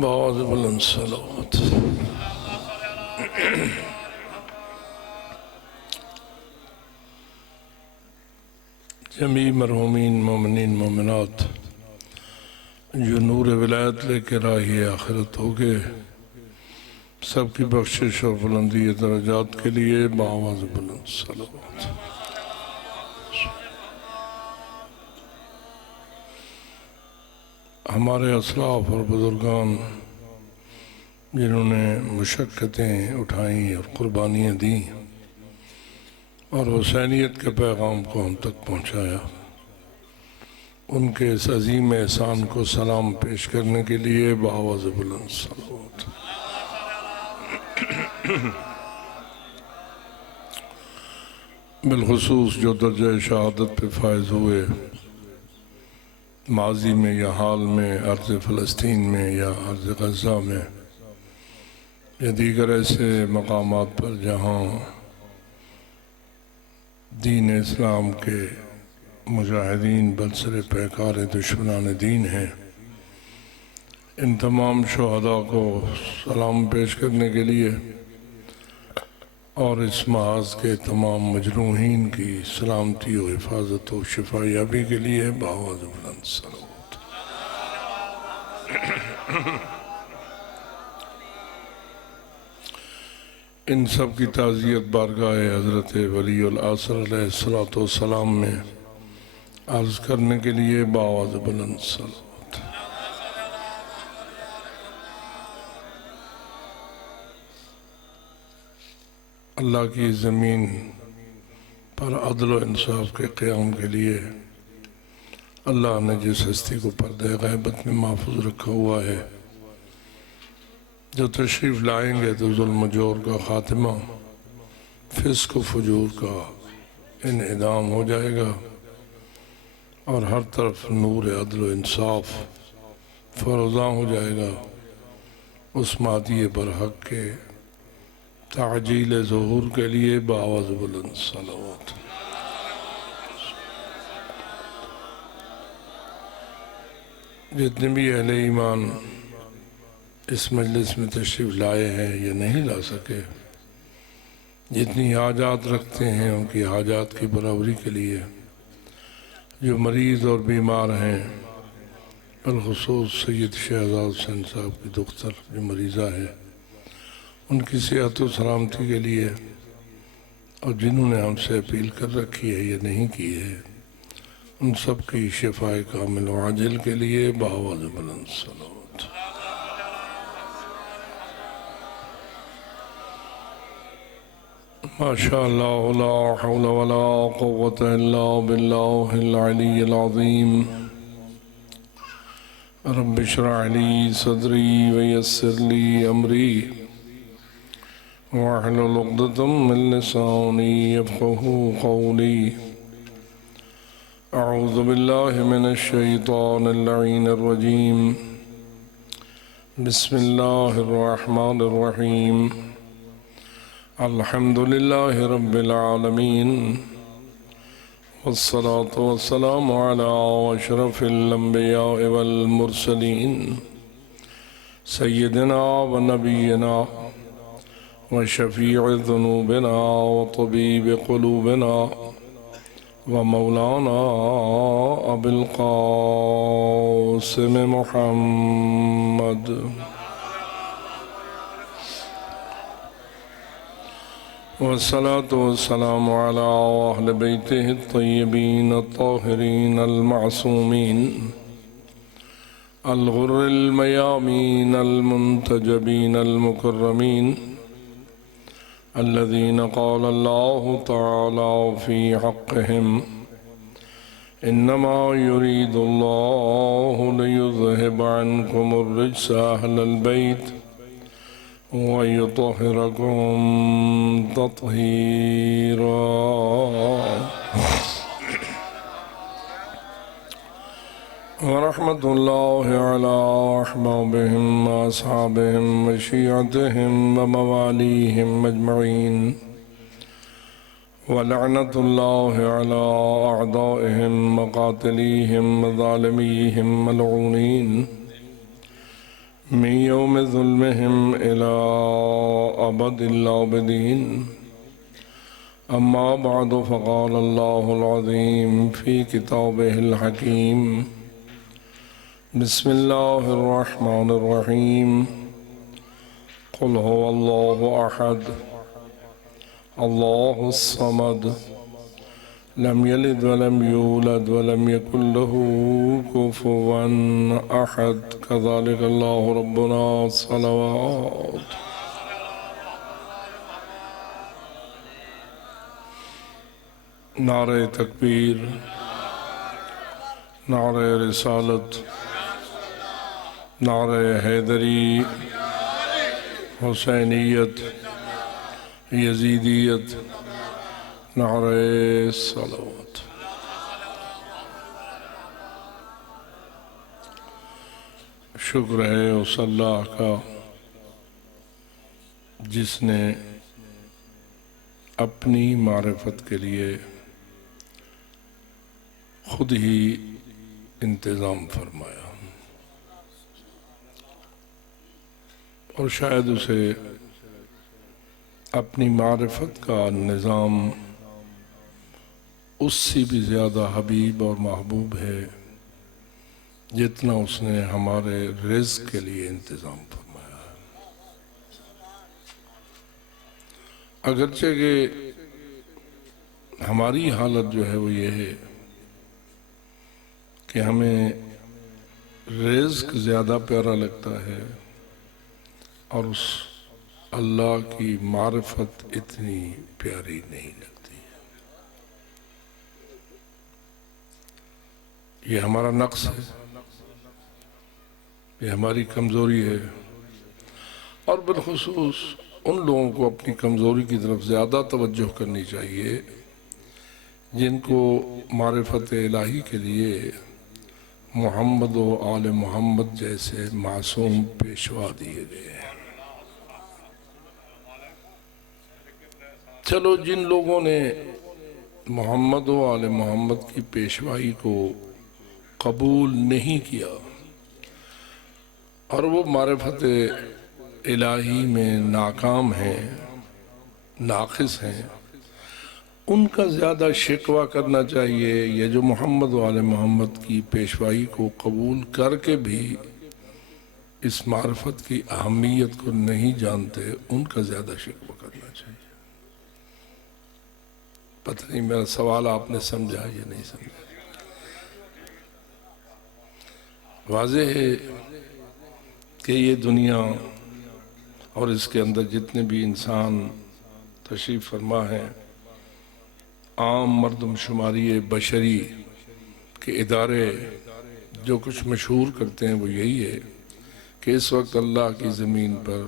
بآواز بلند صلوات. جمیع مرحومین مومنین مومنات جو نور ولایت لے کے راہی آخرت ہو گئے، سب کی بخشش اور بلندی درجات کے لیے بآواز بلند صلوات. ہمارے اسلاف اور بزرگان جنہوں نے مشقتیں اٹھائیں اور قربانیاں دیں اور حسینیت کے پیغام کو ہم تک پہنچایا، ان کے اس عظیم احسان کو سلام پیش کرنے کے لیے بآواز بلند صلوات. بالخصوص جو درجہ شہادت پہ فائز ہوئے ماضی میں یا حال میں، ارض فلسطین میں یا ارض غزہ میں یا دیگر ایسے مقامات پر جہاں دین اسلام کے مجاہدین برسر پیکار دشمنان دین ہیں، ان تمام شہداء کو سلام پیش کرنے کے لیے اور اس محاذ کے تمام مجروحین کی سلامتی و حفاظت و شفا یابی کے لیے بآواز بلند صلوات. ان سب کی تعزیت بارگاہ حضرت ولی العصر علیہ السلام میں عرض کرنے کے لیے بآواز بلند صلوات. اللہ کی زمین پر عدل و انصاف کے قیام کے لیے اللہ نے جس ہستی کو پردہ غیبت میں محفوظ رکھا ہوا ہے، جو تشریف لائیں گے تو ظلم و جور کا خاتمہ، فسق و فجور کا انعدام ہو جائے گا اور ہر طرف نور عدل و انصاف فروزاں ہو جائے گا. اس مادی برحق کے تعجیل ظہور کے لیے بآواز بلند صلوات. جتنے بھی اہل ایمان اس مجلس میں تشریف لائے ہیں یا نہیں لا سکے، جتنی حاجات رکھتے ہیں ان کی حاجات کی برابری کے لیے، جو مریض اور بیمار ہیں، بالخصوص سید شہزاد حسین صاحب کی دختر جو مریضہ ہے، ان کی صحت و سلامتی کے لیے، اور جنہوں نے ہم سے اپیل کر رکھی ہے یا نہیں کی ہے، ان سب کی شفاء کامل و عاجل کے لیے بآواز بلند صلوات. ماشاءاللہ لا حول ولا قوة الا باللہ العلی العظیم. رب اشرح لی صدری ویسر لی امری واحلل عقدۃ من لسانی یفقہوا قولی. اعوذ باللہ من الشیطان اللعین الرجیم. بسم اللہ الرحمن الرحیم. الحمد للہ رب العالمین والصلاة والسلام علی اشرف الانبیاء والمرسلین سیدنا و نبینا وشفیع ذنوبنا وطبیب قلوبنا ومولانا ابی القاسم محمد والصلاة والسلام على أهل بيته الطيبين الطاهرين المعصومين الغر الميامين المنتجبين المكرمين الذين قال الله تعالى في حقهم إنما يريد الله ليذهب عنكم الرجس أهل البيت وَيُطَهِّرَكُمْ تَطْهِيرًا. ورحمة الله على أحبابهم وأصحابهم وشيعتهم ومواليهم أجمعين، ولعنة الله على أعدائهم وقاتليهم وظالميهم ملعونين من يوم ظلمهم إلى أبد الآبدين. أما بعد فقال الله العظيم في كتابه الحكيم: بسم الله الرحمن الرحيم. قل هو الله أحد الله الصمد لم يلد ولم يولد ولم يكن له كفوا أحد. كذلك الله ربنا. صلوات. نعرہ تکبیر، نعرہ رسالت، نعرہ حیدری، حسینیت، یزیدیت، نعرہ صلوات۔ شکر ہے اس اللہ کا جس نے اپنی معرفت کے لیے خود ہی انتظام فرمایا، اور شاید اسے اپنی معرفت کا نظام اس سے بھی زیادہ حبیب اور محبوب ہے جتنا اس نے ہمارے رزق کے لیے انتظام فرمایا ہے۔ اگرچہ کہ ہماری حالت جو ہے وہ یہ ہے کہ ہمیں رزق زیادہ پیارا لگتا ہے اور اس اللہ کی معرفت اتنی پیاری نہیں لگتی ہے۔ یہ ہمارا نقص ہے، یہ ہماری کمزوری ہے، اور بالخصوص ان لوگوں کو اپنی کمزوری کی طرف زیادہ توجہ کرنی چاہیے جن کو معرفت الہی کے لیے محمد و آل محمد جیسے معصوم پیشوا دیے گئے ہیں۔ چلو جن لوگوں نے محمد و آل محمد کی پیشوائی کو قبول نہیں کیا اور وہ معرفت الہی میں ناکام ہیں، ناقص ہیں، ان کا زیادہ شکوہ کرنا چاہیے۔ یہ جو محمد و آل محمد کی پیشوائی کو قبول کر کے بھی اس معرفت کی اہمیت کو نہیں جانتے، ان کا زیادہ شکوہ کرنا چاہیے۔ پتہ نہیں میرا سوال آپ نے سمجھا یا نہیں سمجھا۔ واضح ہے کہ یہ دنیا اور اس کے اندر جتنے بھی انسان تشریف فرما ہیں، عام مردم شماری بشری کے ادارے جو کچھ مشہور کرتے ہیں وہ یہی ہے کہ اس وقت اللہ کی زمین پر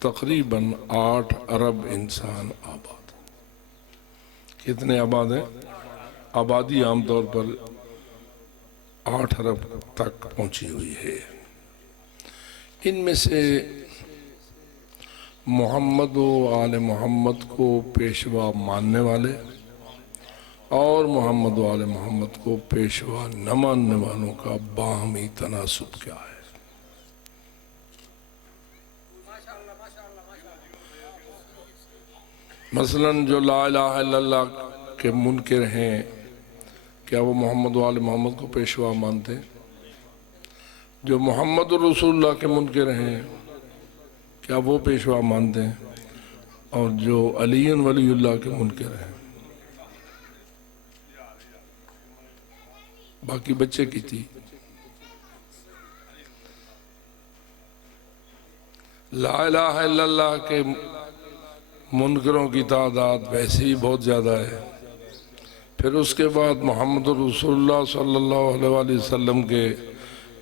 تقریباً 8 ارب انسان آباد ہیں۔ کتنے آباد ہیں؟ آبادی عام طور پر 8 ارب تک پہنچی ہوئی ہے۔ ان میں سے محمد و آل محمد کو پیشوا ماننے والے اور محمد و آل محمد کو پیشوا نہ ماننے والوں کا باہمی تناسب کیا ہے؟ مثلاً جو لا الہ الا اللہ کے منکر ہیں، کیا وہ محمد و آل محمد کو پیشوا مانتے ہیں؟ جو محمد رسول اللہ کے منکر ہیں، کیا وہ پیشوا مانتے ہیں؟ اور جو علی ولی اللہ کے منکر ہیں، باقی بچے کی تھی۔ لا الہ الا اللہ کے منکروں کی تعداد ویسے ہی بہت زیادہ ہے، پھر اس کے بعد محمد رسول اللہ صلی اللہ علیہ وآلہ وسلم کے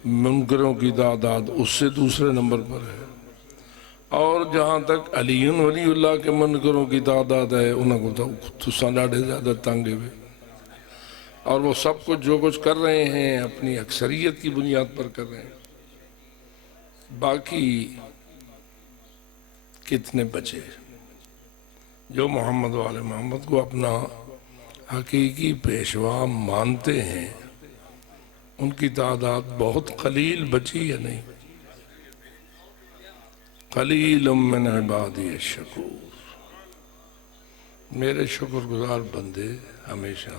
منکروں کی تعداد اس سے دوسرے نمبر پر ہے، اور جہاں تک علی ولی اللہ کے منکروں کی تعداد ہے انہوں کو تو ساڑھے زیادہ تنگے ہوئے، اور وہ سب کچھ جو کچھ کر رہے ہیں اپنی اکثریت کی بنیاد پر کر رہے ہیں۔ باقی کتنے بچے جو محمد و آل محمد کو اپنا حقیقی پیشوا مانتے ہیں؟ ان کی تعداد بہت قلیل بچی یا نہیں؟ قلیل من عبادی الشکور، میرے شکر گزار بندے ہمیشہ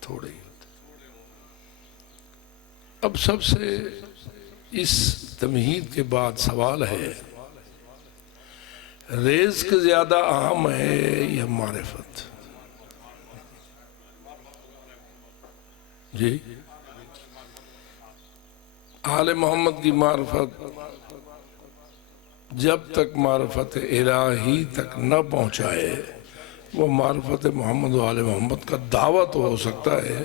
تھوڑے ہی ہوتے۔ اب سب سے اس تمہید کے بعد سوال ہے، رزق زیادہ اہم ہے یا معرفت؟ جی، آل محمد کی معرفت جب تک معرفت الہی تک نہ پہنچائے وہ معرفت محمد و آل محمد کا دعویٰ تو ہو سکتا ہے،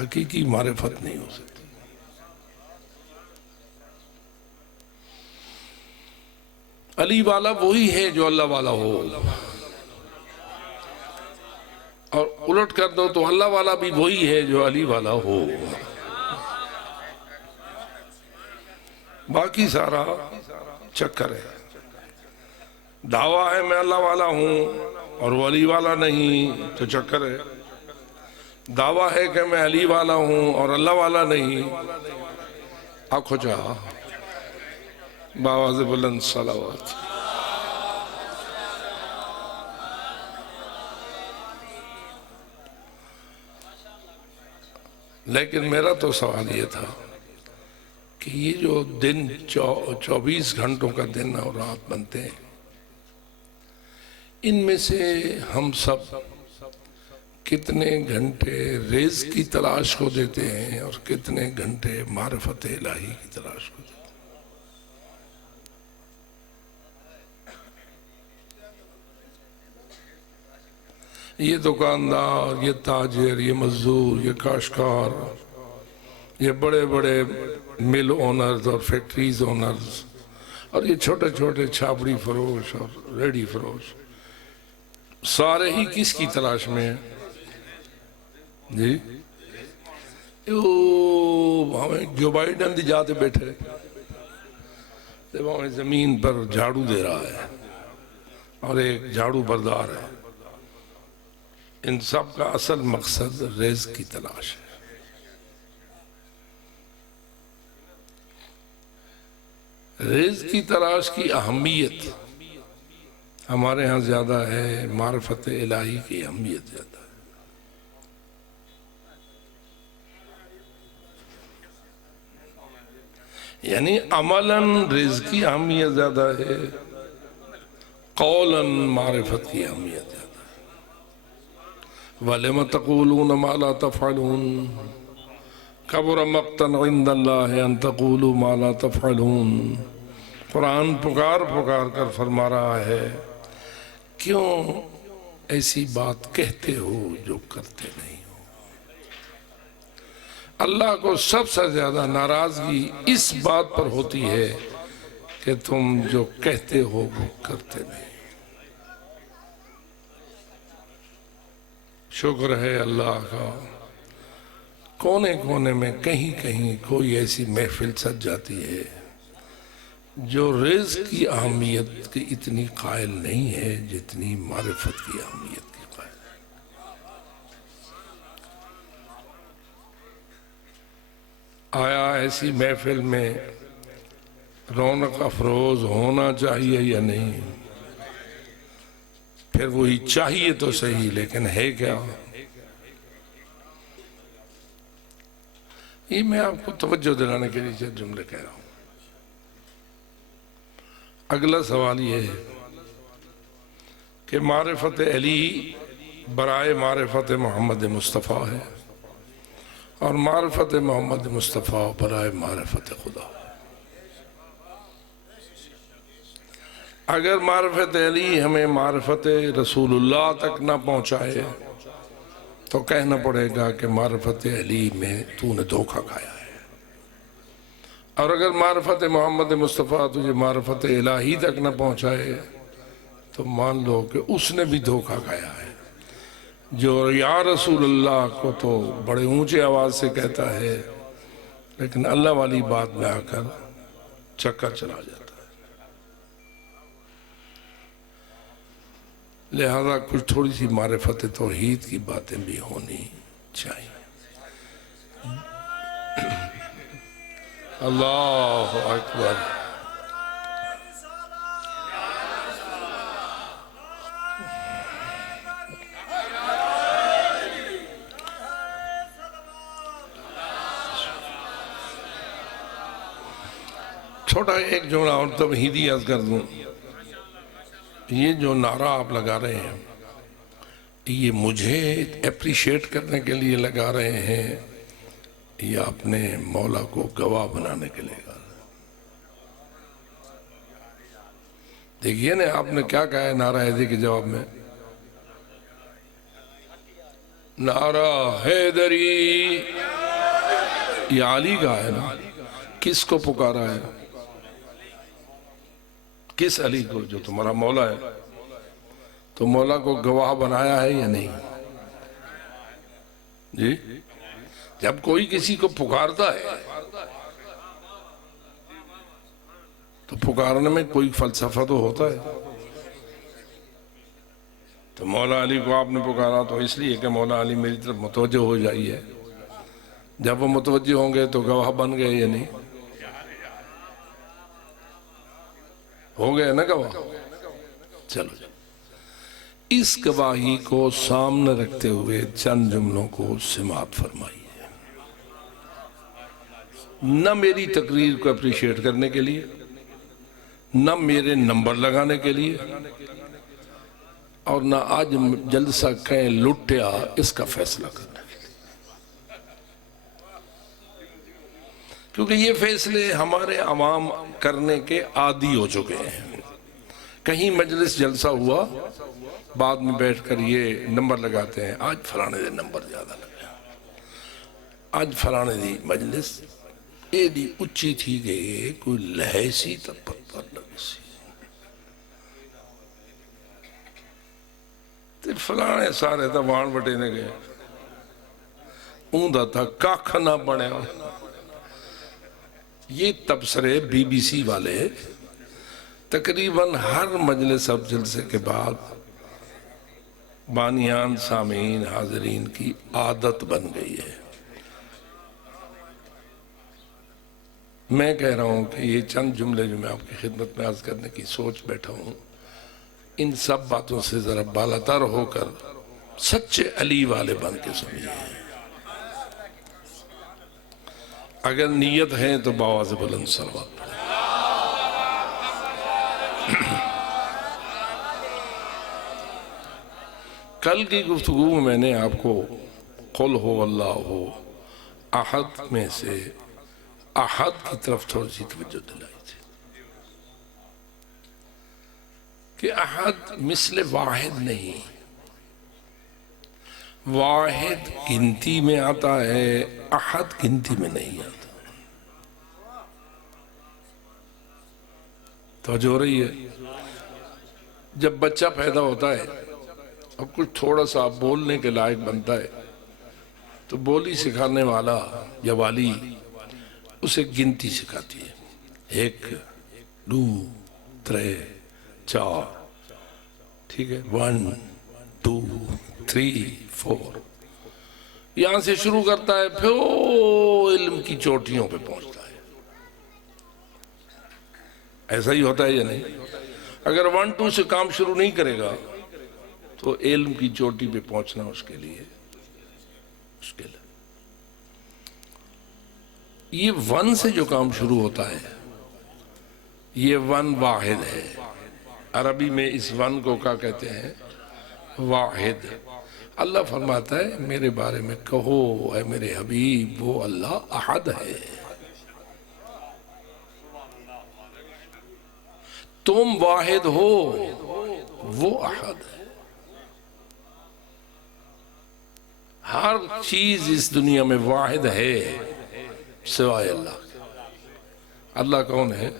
حقیقی معرفت نہیں ہو سکتی۔ علی والا وہی ہے جو اللہ والا ہو، اور الٹ کر دو تو اللہ والا بھی وہی ہے جو علی والا ہو، باقی سارا چکر ہے۔ دعویٰ ہے میں اللہ والا ہوں اور وہ علی والا نہیں تو چکر ہے، دعویٰ ہے کہ میں علی والا ہوں اور اللہ والا نہیں، آنکھو چاہا باواز بلند صلوات۔ لیکن میرا تو سوال یہ تھا کہ یہ جو دن 24 گھنٹوں کا دن اور رات بنتے ہیں، ان میں سے ہم سب کتنے گھنٹے رزق کی تلاش کو دیتے ہیں اور کتنے گھنٹے معرفت الہی کی تلاش کو دیتے ہیں؟ یہ دکاندار، یہ تاجر، یہ مزدور، یہ کاشتکار، یہ بڑے بڑے مل اونرز اور فیکٹریز اونرز، اور یہ چھوٹے چھوٹے چھاپڑی فروش اور ریڈی فروش، سارے ہی کس کی تلاش میں ہیں؟ جی، ہمیں جو بائیڈن دی جاتے بیٹھے ہمیں زمین پر جھاڑو دے رہا ہے اور ایک جھاڑو بردار ہے، ان سب کا اصل مقصد رزق کی تلاش ہے۔ رزق کی تلاش کی اہمیت ہمارے ہاں زیادہ ہے، معرفت الہی کی اہمیت زیادہ ہے۔ یعنی عملاً رزق کی اہمیت زیادہ ہے، قولاً معرفت کی اہمیت زیادہ ہے۔ وَلِمَ تَقُولُونَ مَا لَا تَفْعَلُونَ كَبُرَ مَقْتًا عِندَ اللَّهِ أَن تَقُولُوا مَا لَا تَفْعَلُونَ۔ قرآن پکار پکار کر فرما رہا ہے، کیوں ایسی بات کہتے ہو جو کرتے نہیں ہو؟ اللہ کو سب سے زیادہ ناراضگی اس بات پر ہوتی ہے کہ تم جو کہتے ہو وہ کرتے نہیں۔ شکر ہے اللہ کا، کونے کونے میں کہیں کہیں کوئی ایسی محفل سج جاتی ہے جو رزق کی اہمیت کی اتنی قائل نہیں ہے جتنی معرفت کی اہمیت کی قائل ہے۔ آیا ایسی محفل میں رونق افروز ہونا چاہیے یا نہیں؟ پھر وہی چاہیے تو صحیح، لیکن ہے کیا؟ یہ میں آپ کو توجہ دلانے کے لیے چند جملے کہہ رہا ہوں۔ اگلا سوال یہ ہے کہ معرفت علی برائے معرفت محمد مصطفیٰ ہے اور معرفت محمد مصطفیٰ برائے معرفت خدا۔ اگر معرفت علی ہمیں معرفت رسول اللہ تک نہ پہنچائے تو کہنا پڑے گا کہ معرفت علی میں تو نے دھوکہ کھایا ہے، اور اگر معرفت محمد مصطفیٰ تجھے معرفت الہی تک نہ پہنچائے تو مان لو کہ اس نے بھی دھوکہ کھایا ہے، جو یا رسول اللہ کو تو بڑے اونچے آواز سے کہتا ہے لیکن اللہ والی بات میں آ کر چکر چلا جاتا ہے۔ لہذا کچھ تھوڑی سی معرفت توحید کی باتیں بھی ہونی چاہیے۔ اللہ اکبر۔ تھوڑا ایک جملہ اور توحیدی عرض کر دوں. یہ جو نعرہ آپ لگا رہے ہیں یہ مجھے اپریشیٹ کرنے کے لیے لگا رہے ہیں یا اپنے مولا کو گواہ بنانے کے لیے لگا رہے ہیں؟ دیکھیے نا آپ نے کیا کہا ہے نعرہ حیدری کے جواب میں؟ نعرہ حیدری. یہ علی کا ہے نا. کس کو پکارا ہے؟ کس علی کو؟ جو تمہارا مولا ہے. تو مولا کو گواہ بنایا ہے یا نہیں؟ جی جب کوئی کسی کو پکارتا ہے تو پکارنے میں کوئی فلسفہ تو ہوتا ہے. تو مولا علی کو آپ نے پکارا تو اس لیے کہ مولا علی میری طرف متوجہ ہو جائیے. جب وہ متوجہ ہوں گے تو گواہ بن گئے یا نہیں؟ ہو گئے نا گواہ. چلو اس گواہی کو سامنے رکھتے ہوئے چند جملوں کو سماعت فرمائیے. نہ میری تقریر کو اپریشیٹ کرنے کے لیے، نہ میرے نمبر لگانے کے لیے، اور نہ آج جلسہ کہیں لٹیا اس کا فیصلہ کرنے کے لیے. کیونکہ یہ فیصلے ہمارے عوام کرنے کے عادی ہو چکے ہیں. کہیں مجلس جلسہ ہوا، بعد میں بیٹھ کر یہ نمبر لگاتے ہیں، آج فلانے دے نمبر زیادہ لگا، آج فلانے دی مجلس ایڈی اچھی تھی گئی کوئی لہیسی تب پتر لگی سی. تیر فلانے سارے تا وان بٹے نے گئے اوندہ تھا کاکھ نہ بڑھے. یہ تبصرے بی بی سی والے تقریباً ہر مجلس اب جلسے کے بعد بانیان، سامعین، حاضرین کی عادت بن گئی ہے. میں کہہ رہا ہوں کہ یہ چند جملے جو میں آپ کی خدمت میں عرض کرنے کی سوچ بیٹھا ہوں، ان سب باتوں سے ذرا بالاتر ہو کر سچے علی والے بن کے سنیے. اگر نیت ہے تو بآواز بلند صلوات پڑھیں. کل کی گفتگو میں نے آپ کو قل ہو اللہ احد میں سے احد کی طرف تھوڑی سی توجہ دلائی تھی کہ احد مثل واحد نہیں. واحد گنتی میں آتا ہے، احد گنتی میں نہیں آتا. توجہ ہو رہی ہے؟ جب بچہ پیدا ہوتا ہے اب کچھ تھوڑا سا بولنے کے لائق بنتا ہے تو بولی سکھانے والا یا والی اسے گنتی سکھاتی ہے. 1 2 3 4، ٹھیک ہے، 1 2 3 4، یہاں سے شروع کرتا ہے پھر علم کی چوٹیوں پہ پہنچتا ہے. ایسا ہی ہوتا ہے یا نہیں؟ اگر 1 2 سے کام شروع نہیں کرے گا تو علم کی چوٹی پہ پہنچنا اس کے لیے مشکل ہے. یہ 1 سے جو کام شروع ہوتا ہے یہ 1 واحد ہے. عربی میں اس 1 کو کیا کہتے ہیں؟ واحد. اللہ فرماتا ہے میرے بارے میں کہو اے میرے حبیب وہ اللہ احد ہے. تم واحد ہو، وہ احد ہے. ہر چیز اس دنیا میں واحد ہے سوائے اللہ. اللہ کون ہے؟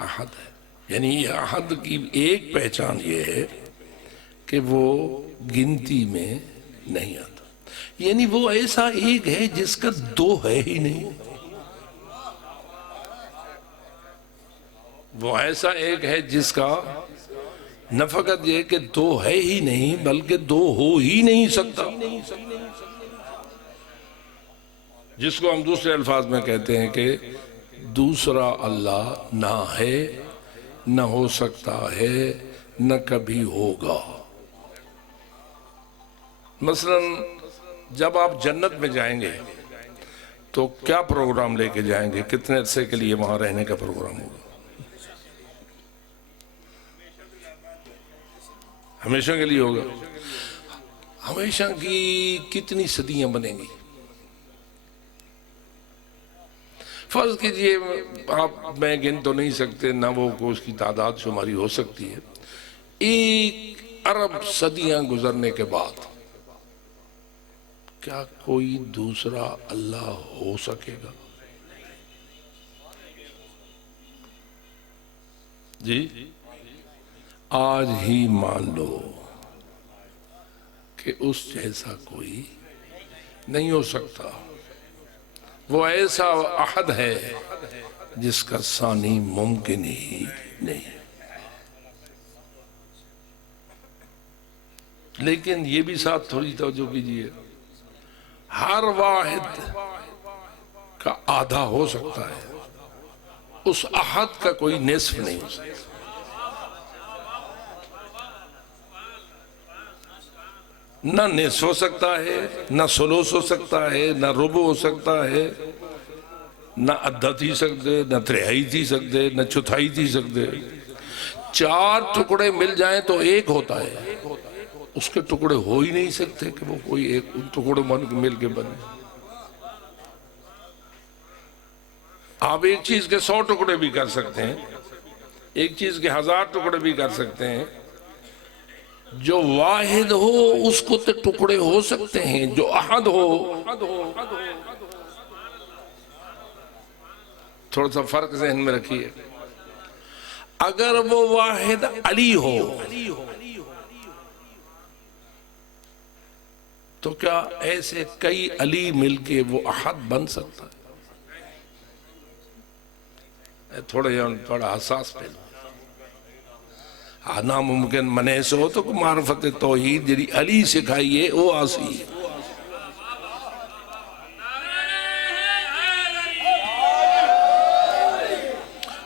احد ہے. یعنی احد کی ایک پہچان یہ ہے کہ وہ گنتی میں نہیں آتا. یعنی وہ ایسا ایک ہے جس کا 2 ہے ہی نہیں. وہ ایسا ایک ہے جس کا نہ فقط یہ کہ 2 ہے ہی نہیں بلکہ 2 ہو ہی نہیں سکتا. جس کو ہم دوسرے الفاظ میں کہتے ہیں کہ دوسرا اللہ نہ ہے، نہ ہو سکتا ہے، نہ کبھی ہوگا. مثلا جب آپ جنت میں جائیں گے تو کیا پروگرام لے کے جائیں گے؟ کتنے عرصے کے لیے وہاں رہنے کا پروگرام ہوگا؟ ہمیشہ کے لیے ہوگا؟ ہمیشہ کی کتنی صدیاں بنیں گی؟ فرض کیجئے آپ، میں گن تو نہیں سکتے، نہ وہ کو اس کی تعداد شماری ہو سکتی ہے، 1 ارب صدیاں گزرنے کے بعد کیا کوئی دوسرا اللہ ہو سکے گا؟ جی آج ہی مان لو کہ اس جیسا کوئی نہیں ہو سکتا۔ وہ ایسا احد ہے جس کا ثانی ممکن ہی نہیں۔ لیکن یہ بھی ساتھ تھوڑی توجہ کیجئے، ہر واحد کا آدھا ہو سکتا ہے، اس احد کا کوئی نصف نہیں ہو سکتا۔ نہ نصف ہو سکتا ہے، نہ ثلث ہو سکتا ہے، نہ ربع ہو سکتا ہے، نہ ادھا تھی سکتے، نہ تریہائی تھی سکتے، نہ چوتھائی تھی سکتے۔ 4 ٹکڑے مل جائیں تو 1 ہوتا ہے، اس کے ٹکڑے ہو ہی نہیں سکتے کہ وہ کوئی ایک ٹکڑے مل کے بنے۔ آپ ایک چیز کے 100 ٹکڑے بھی کر سکتے ہیں، ایک چیز کے 1000 ٹکڑے بھی کر سکتے ہیں، جو واحد ہو اس کو تے ٹکڑے ہو سکتے ہیں، جو احد ہو۔ تھوڑا سا فرق ذہن میں رکھیے، اگر وہ واحد علی ہو تو کیا ایسے کئی علی مل کے وہ احد بن سکتا ہے؟ تھوڑا حساس پہلو، ناممکن منے سے ہو تو معرفت توحید جڑی علی سکھائیے وہ آسی ہے۔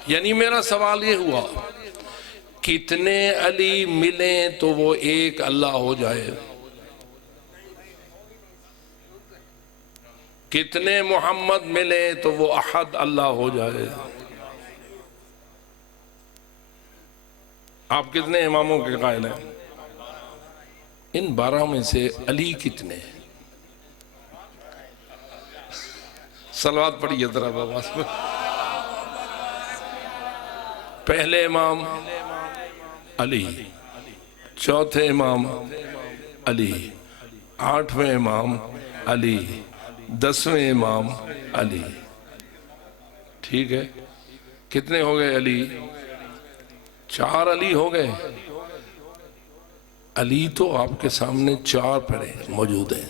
یعنی میرا سوال یہ ہوا، کتنے علی ملیں تو وہ ایک اللہ ہو جائے؟ کتنے محمد ملیں تو وہ احد اللہ ہو جائے؟ آپ کتنے اماموں کے قائل ہیں؟ ان 12 میں سے علی کتنے ہیں؟ صلوات پڑھیے ذرا بابا۔ پہلے امام علی، چوتھے امام علی، 8ویں امام علی، 10ویں امام علی۔ ٹھیک ہے، کتنے ہو گئے علی؟ 4 علی ہو گئے۔ علی تو آپ کے سامنے 4 پڑے موجود ہیں،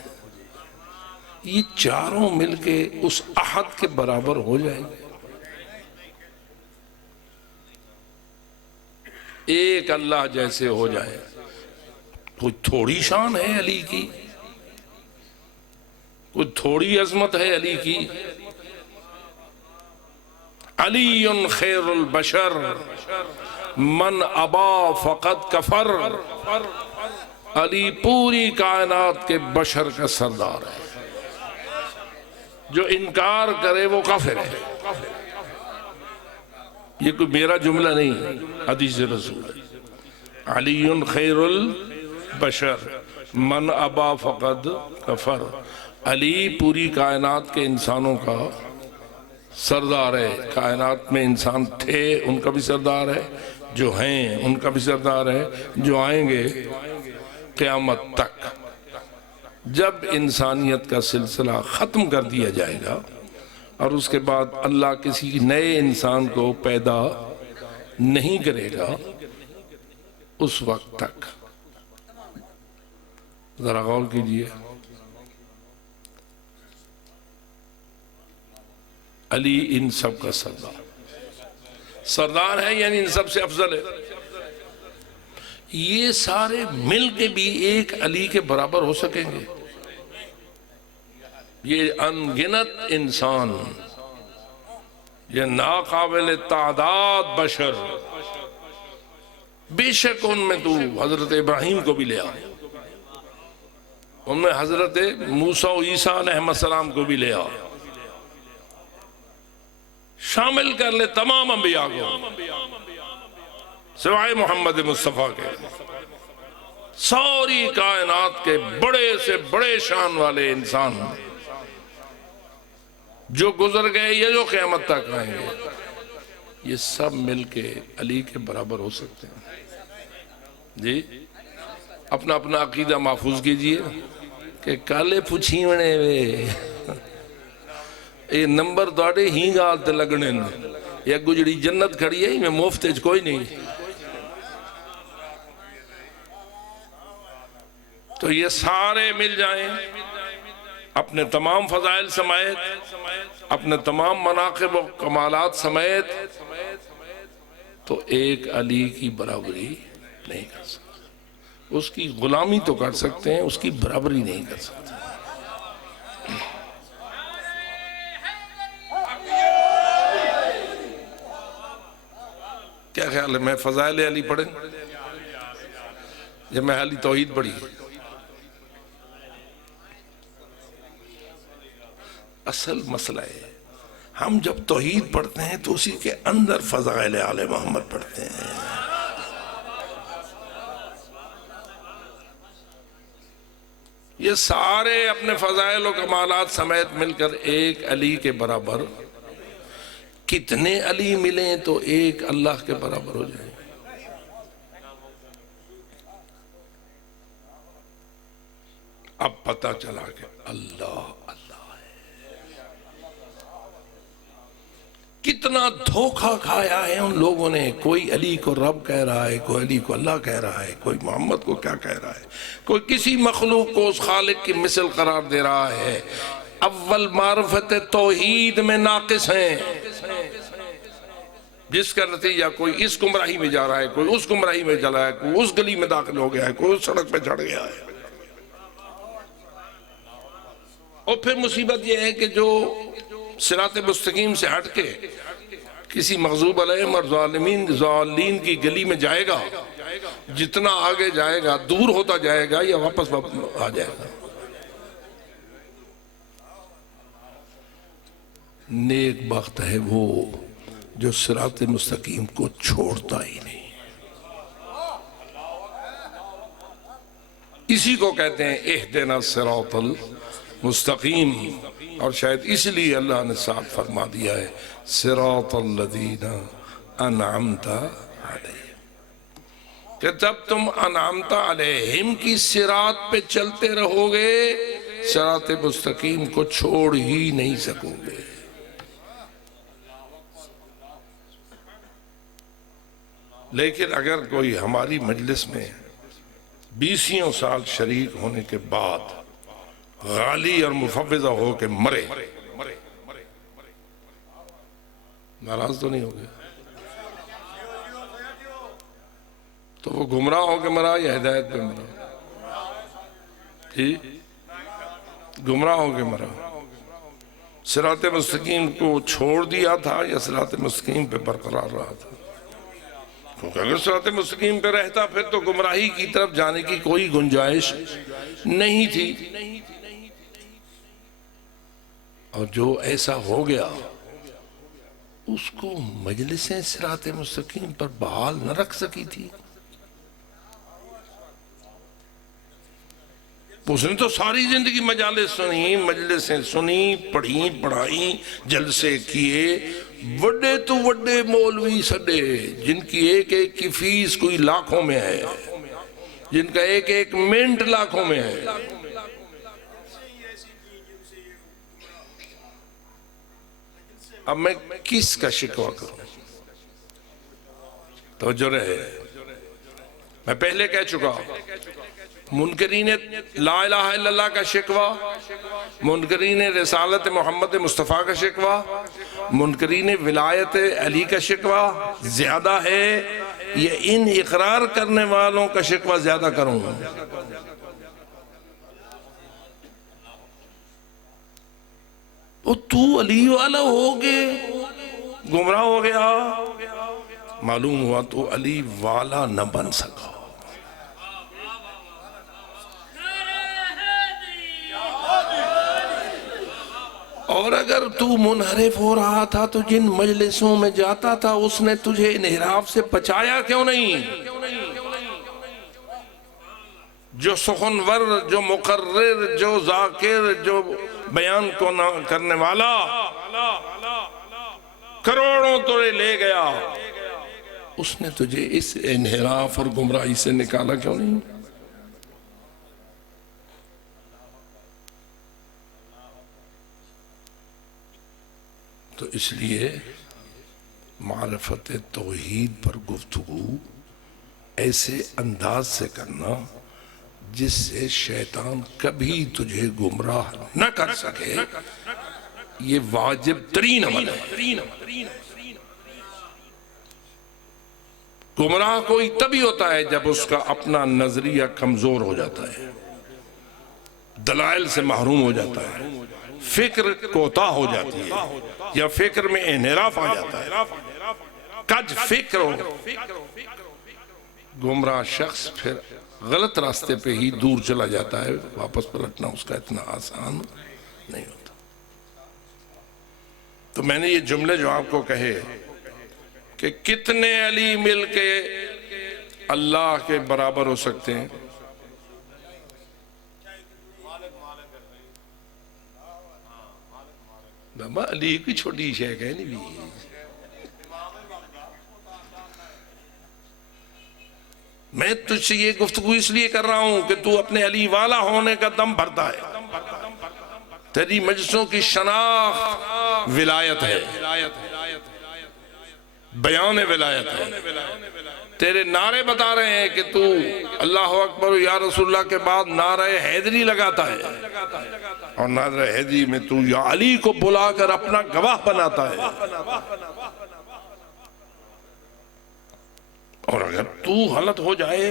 یہ 4 مل کے اس احد کے برابر ہو جائیں گے؟ ایک اللہ جیسے ہو جائے؟ کوئی تھوڑی شان ہے علی کی؟ کوئی تھوڑی عظمت ہے علی کی؟ علی خیر البشر من ابا فقط کفر۔ علی پوری کائنات کے بشر کا سردار ہے، جو انکار کرے وہ کافر ہے۔ یہ کوئی میرا جملہ نہیں، حدیث رسول ہے۔ علی خیر البشر من ابا فقط کفر۔ علی پوری کائنات کے انسانوں کا سردار ہے، کائنات میں انسان تھے ان کا بھی سردار ہے، جو ہیں ان کا بھی سردار ہے، جو آئیں گے قیامت تک۔ جب انسانیت کا سلسلہ ختم کر دیا جائے گا اور اس کے بعد اللہ کسی نئے انسان کو پیدا نہیں کرے گا، اس وقت تک ذرا غور کیجئے، علی ان سب کا سردار ہے، یعنی ان سب سے افضل ہے۔ یہ سارے مل کے بھی ایک علی کے برابر ہو سکیں گے؟ یہ انگنت انسان، یہ ناقابل تعداد بشر، بے شک ان میں تو حضرت ابراہیم کو بھی لے آ، ان میں حضرت موسیٰ و عیسیٰ علیہ السلام کو بھی لے آ، شامل کر لے تمام انبیاء کو سوائے محمد مصطفیٰ کے، ساری کائنات کے بڑے سے بڑے شان والے انسان جو گزر گئے یا جو قیامت تک آئیں گے، یہ سب مل کے علی کے برابر ہو سکتے ہیں۔ جی اپنا اپنا عقیدہ محفوظ کیجئے کہ کالے پچھیونے وے یہ نمبر توڑے ہی گال تے لگنے یا گجڑی جنت کھڑی ہے میں مفت کوئی نہیں، تو یہ سارے مل جائیں اپنے تمام فضائل سمیت، اپنے تمام مناقب و کمالات سمیت، تو ایک علی کی برابری نہیں کر سکتے۔ اس کی غلامی تو کر سکتے ہیں، اس کی برابری نہیں کر سکتے۔ کیا خیال ہے میں فضائل علی پڑھیں یا میں علی توحید پڑھی؟ اصل مسئلہ ہے ہم جب توحید پڑھتے ہیں تو اسی کے اندر فضائل آل محمد پڑھتے ہیں۔ یہ سارے اپنے فضائل و کمالات سمیت مل کر ایک علی کے برابر، کتنے علی ملیں تو ایک اللہ کے برابر ہو جائیں۔ اب پتہ چلا کہ اللہ کتنا دھوکہ کھایا ہے ان لوگوں نے، کوئی علی کو رب کہہ رہا ہے، کوئی علی کو اللہ کہہ رہا ہے، کوئی محمد کو کیا کہہ رہا ہے، کوئی کسی مخلوق کو اس خالق کی مثل قرار دے رہا ہے۔ اول معرفت توحید میں ناقص ہیں، جس کا نتیجہ کوئی اس گمراہی میں جا رہا ہے، کوئی اس گمراہی میں چلا ہے، کوئی اس گلی میں داخل ہو گیا ہے، کوئی اس سڑک پہ چڑھ گیا ہے۔ اور پھر مصیبت یہ ہے کہ جو صراط مستقیم سے ہٹ کے کسی مغضوب علیہم اور ضالین کی گلی میں جائے گا، جتنا آگے جائے گا دور ہوتا جائے گا یا واپس آ جائے گا۔ نیک بخت ہے وہ جو صراط مستقیم کو چھوڑتا ہی نہیں۔ اسی کو کہتے ہیں اہدنا الصراط المستقیم، اور شاید اس لیے اللہ نے صاف فرما دیا ہے صراط الذین انعمت علیہم، کہ جب تم انعمت علیہم کی صراط پہ چلتے رہو گے صراط مستقیم کو چھوڑ ہی نہیں سکو گے۔ لیکن اگر کوئی ہماری مجلس میں 20 سال شریک ہونے کے بعد غالی اور مفوضہ ہو کے مرے، ناراض تو نہیں ہو گیا؟ تو وہ گمراہ ہو کے مرا یا ہدایت پہ مرا؟ جی گمراہ ہو کے مرا، صراط مستقیم کو چھوڑ دیا تھا یا صراط مستقیم پہ برقرار رہا تھا؟ کیونکہ اگر صراط مستقیم پہ رہتا پھر تو گمراہی کی طرف جانے کی کوئی گنجائش نہیں تھی، اور جو ایسا ہو گیا اس کو مجلسیں صراط مستقیم پر بحال نہ رکھ سکی تھی۔ اس نے تو ساری زندگی مجالس سنی، مجلسیں سنی، پڑھی پڑھائی، جلسے کیے، وڈے تو وڈے مولوی سڈے جن کی ایک ایک کی فیس کوئی لاکھوں میں ہے، جن کا ایک ایک منٹ لاکھوں میں ہے۔ اب میں کس کا شکوہ کروں؟ توجہ رہے، میں پہلے کہہ چکا منکرین لا الہ الا اللہ کا شکوہ، منکرین رسالت محمد مصطفیٰ کا شکوہ، منکرین ولایت علی کا شکوہ زیادہ ہے یا ان اقرار کرنے والوں کا شکوہ زیادہ کروں گا؟ وہ تو علی والا ہو گئے گمراہ ہو گیا، معلوم ہوا تو علی والا نہ بن سکا۔ اور اگر اگر تو منحرف ہو رہا تھا تو جن مجلسوں میں جاتا تھا اس نے تجھے انحراف سے بچایا کیوں نہیں؟ جو سخنور، جو مقرر، جو ذاکر، جو بیان کو کرنے والا کروڑوں تجھے لے گیا، اس نے تجھے اس انحراف اور گمراہی سے نکالا کیوں نہیں؟ تو اس لیے معرفت توحید پر گفتگو ایسے انداز سے کرنا جس سے شیطان کبھی تجھے گمراہ نہ کر سکے، یہ واجب ترین عمل ہے۔ گمراہ کوئی تبھی ہوتا ہے جب اس کا اپنا نظریہ کمزور ہو جاتا ہے، دلائل سے محروم ہو جاتا ہے، فکر کوتاہ ہو جاتی ہے، یا فکر میں انحراف آ جاتا ہے، کج فکر ہو۔ گمراہ شخص پھر غلط راستے پہ ہی دور چلا جاتا ہے، واپس پلٹنا اس کا اتنا آسان نہیں ہوتا۔ تو میں نے یہ جملے جو آپ کو کہے کہ کتنے علی مل کے اللہ کے برابر ہو سکتے ہیں؟ بابا علی کی چھوٹی شے ہے نہیں بھی۔ میں تجھ سے یہ گفتگو اس لیے کر رہا ہوں کہ تو اپنے علی والا ہونے کا دم بھرتا ہے، تیری مجلسوں کی شناخت ولایت ہے، بیان ولایت ہے، تیرے نعرے بتا رہے ہیں کہ تو اللہ اکبر یا رسول اللہ کے بعد نعرہ حیدری لگاتا ہے، اور نعرہ حیدری میں تو یا علی کو بلا کر اپنا گواہ بناتا ہے۔ اور اگر تو غلط ہو جائے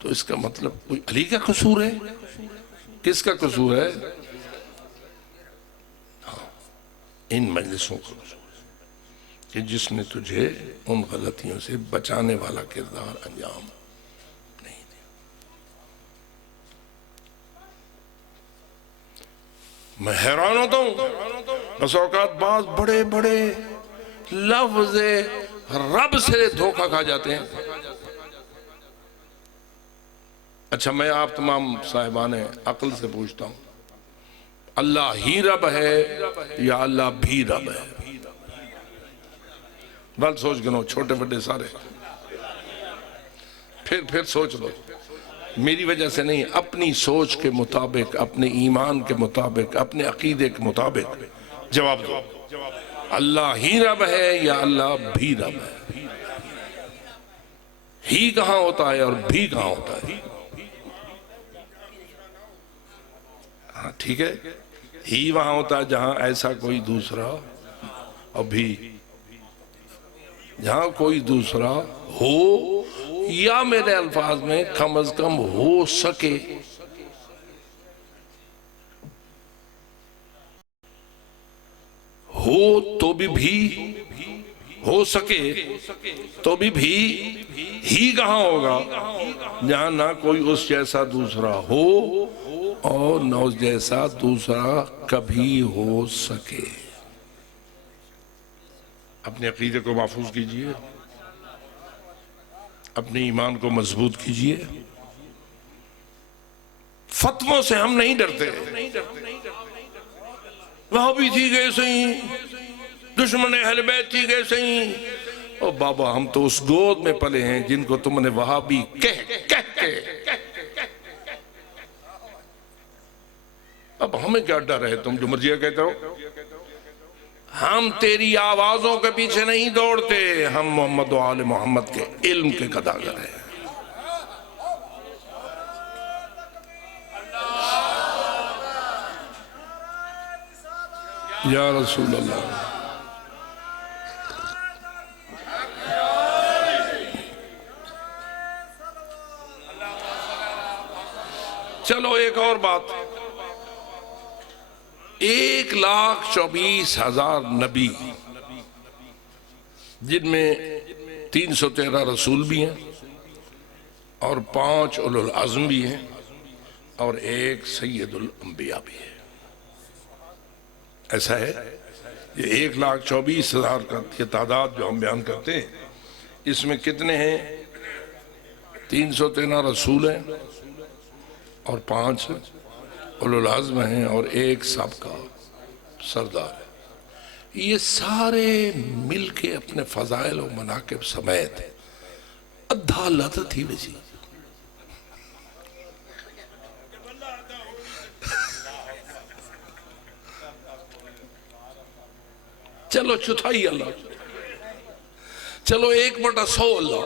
تو اس کا مطلب کوئی علی کا قصور ہے؟ کس کا قصور ہے؟ ان مجلسوں کا قصور کہ جس نے تجھے ان غلطیوں سے بچانے والا کردار انجام نہیں دیا۔ میں حیران ہوتا ہوں، بس اوقات بعض بڑے بڑے لفظ رب سے دھوکہ کھا جاتے ہیں۔ اچھا میں آپ تمام صاحبان عقل سے پوچھتا ہوں، اللہ ہی رب ہے یا اللہ بھی رب ہے؟ بل سوچ گنو، چھوٹے بڑے سارے، پھر سوچ لو، میری وجہ سے نہیں، اپنی سوچ کے مطابق، اپنے ایمان کے مطابق، اپنے عقیدے کے مطابق جواب دو، اللہ ہی رب ہے یا اللہ بھی رب ہے؟ ہی کہاں ہوتا ہے اور بھی کہاں ہوتا ہے؟ ہاں ٹھیک ہے، ہی وہاں ہوتا ہے جہاں ایسا کوئی دوسرا، اور بھی جہاں کوئی دوسرا ہو، یا میرے الفاظ میں کم از کم ہو سکے۔ ہو تو بھی ہو سکے تو بھی ہی کہاں ہوگا؟ جہاں نہ کوئی اس جیسا دوسرا ہو اور نہ اس جیسا دوسرا کبھی ہو سکے۔ اپنے عقیدے کو محفوظ کیجئے، اپنے ایمان کو مضبوط کیجئے۔ فتووں سے ہم نہیں ڈرتے، وہاں بھی تھی گئے سہیں، دشمن اہل بیت تھی گئے سہیں۔ او بابا ہم تو اس گود میں پلے ہیں جن کو تم نے وہابی کہہ کے، اب ہمیں کیا ڈر ہے؟ تم جو مرضیہ کہتے ہو، ہم تیری آوازوں کے پیچھے نہیں دوڑتے، ہم محمد و آل محمد کے علم کے قداگر ہیں۔ یا رسول اللہ، چلو ایک اور بات، 1,24,000 نبی، جن میں 313 رسول بھی ہیں اور 5 اولو العزم بھی ہیں اور ایک سید الانبیاء بھی ہے۔ ایسا ہے یہ 1,24,000 کا یہ تعداد جو ہم بیان کرتے ہیں، اس میں کتنے ہیں؟ 313 رسول ہیں اور 5 اولو العزم ہیں اور 1 سابقہ سردار ہے۔ یہ سارے مل کے اپنے فضائل و مناقب سمیت ادھا لذت ہی ویسی۔ چلو چوتھائی اللہ، چلو 1/100 اللہ،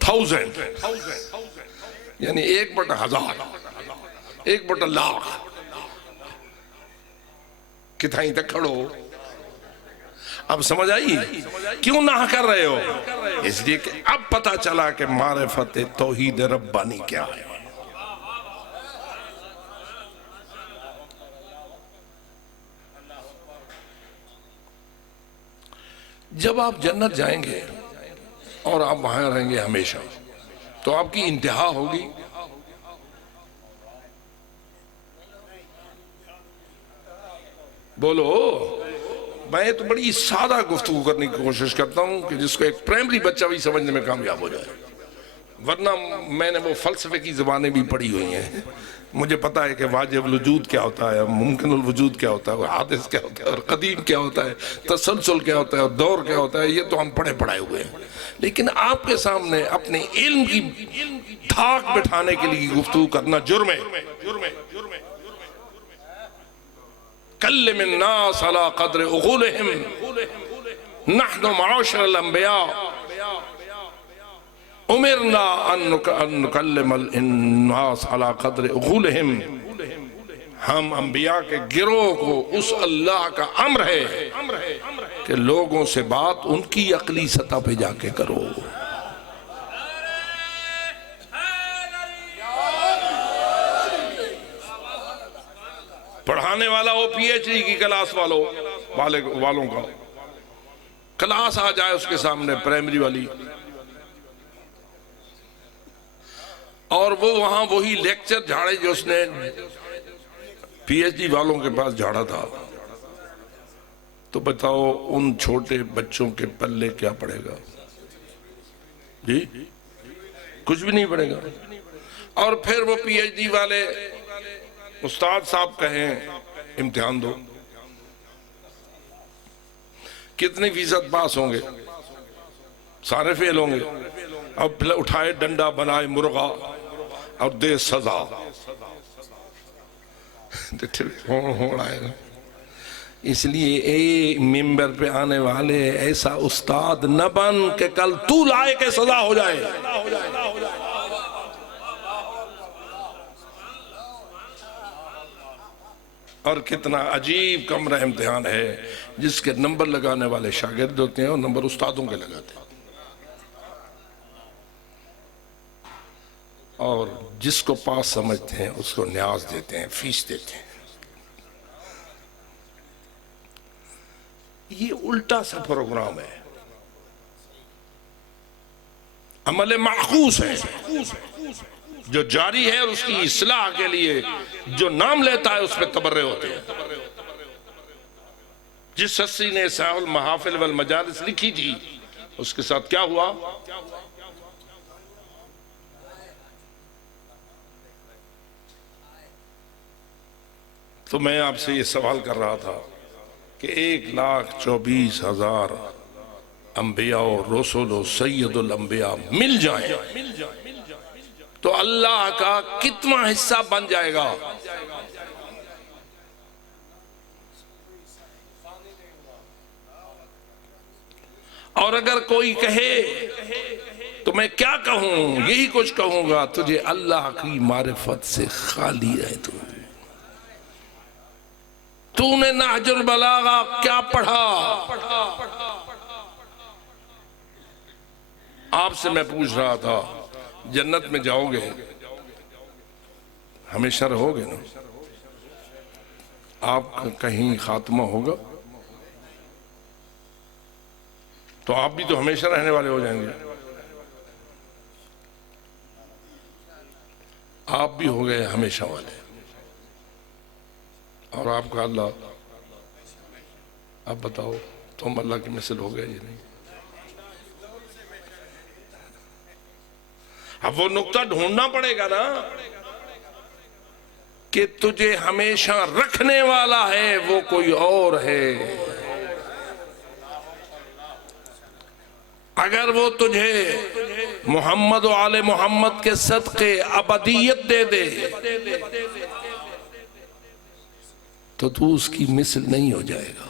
1000 یعنی 1/1000، 1/1,00,000 کتھائیں تک کھڑو۔ اب سمجھ آئی کیوں نہ کر رہے ہو؟ اس لیے کہ اب پتا چلا کہ معرفت توحید ربانی کیا ہے۔ جب آپ جنت جائیں گے اور آپ وہاں رہیں گے ہمیشہ، تو آپ کی انتہا ہوگی بولو۔ میں تو بڑی سادہ گفتگو کرنے کی کوشش کرتا ہوں کہ جس کو ایک پرائمری بچہ بھی سمجھنے میں کامیاب ہو جائے، ورنہ میں نے وہ فلسفے کی زبانیں بھی پڑھی ہوئی ہیں، مجھے پتا ہے کہ واجب الوجود کیا ہوتا ہے، ممکن الوجود کیا ہوتا ہے، حادث کیا ہوتا ہے، اور قدیم کیا ہوتا ہے، تسلسل کیا ہوتا ہے، اور دور کیا ہوتا ہے، یہ تو ہم پڑھے ہوئے ہیں۔ لیکن آپ کے سامنے اپنے علم کی دھاک بٹھانے کے لیے گفتگو کرنا جرم ہے۔ کلم الناس علی قدر عقولہم، نحن معاشر الانبیاء امرنا ان نکلم الناس علی قدر عقولہم۔ ہم انبیاء کے گروہ کو اس اللہ کا امر ہے کہ لوگوں سے بات ان کی عقلی سطح پہ جا کے کرو۔ پڑھانے والا ہو پی ایچ ڈی کی کلاس والوں کا کلاس آ جائے اس کے سامنے پرائمری والی، اور وہ وہاں وہی لیکچر جھاڑے جو اس نے پی ایچ ڈی والوں کے پاس جھاڑا تھا، تو بتاؤ ان چھوٹے بچوں کے پلے کیا پڑے گا؟ جی کچھ بھی نہیں پڑے گا۔ اور پھر وہ پی ایچ ڈی والے استاد صاحب کہیں امتحان دو، کتنی فیصد پاس ہوں گے؟ سارے فیل ہوں گے۔ اب پھر اٹھائے ڈنڈا بنائے مرغا اور دے سزا، اس لیے اے ممبر پہ آنے والے ایسا استاد نہ بن کہ کل تو لائے کہ سزا ہو جائے۔ اور کتنا عجیب کمرہ امتحان ہے جس کے نمبر لگانے والے شاگرد ہوتے ہیں اور نمبر استادوں کے لگاتے ہیں، اور جس کو پاس سمجھتے ہیں اس کو نیاز دیتے ہیں، فیس دیتے ہیں۔ یہ الٹا سا پروگرام ہے، عمل معکوس ہے جو جاری ہے، اور اس کی اصلاح کے لیے جو نام لیتا ہے اس پہ تبرے ہوتے ہیں۔ جس ہستی نے صحیح المحافل والمجالس لکھی تھی اس کے ساتھ کیا ہوا؟ تو میں آپ سے یہ سوال کر رہا تھا کہ 1,24,000 انبیاء و رسول و سید الانبیاء مل جائیں تو اللہ کا کتنا حصہ بن جائے گا؟ اور اگر کوئی کہے تو میں کیا کہوں؟ یہی کچھ کہوں گا، تجھے اللہ کی معرفت سے خالی ہے۔ تو نے نہج البلاغہ کیا پڑھا؟ آپ سے میں پوچھ رہا تھا، جنت میں جاؤ گے ہمیشہ رہو گے نا؟ آپ کا کہیں خاتمہ ہوگا تو آپ بھی تو ہمیشہ رہنے والے ہو جائیں گے۔ آپ بھی ہو گئے ہمیشہ والے۔ اور آپ کا اللہ. اب بتاؤ تم اللہ کی مثل ہو گئے یہ نہیں؟ اب وہ نقطہ ڈھونڈنا پڑے گا نا کہ تجھے ہمیشہ رکھنے والا ہے وہ کوئی اور ہے. اگر وہ تجھے محمد و آل محمد کے صدقے ابدیت دے دے تو تو اس کی مثل نہیں ہو جائے گا.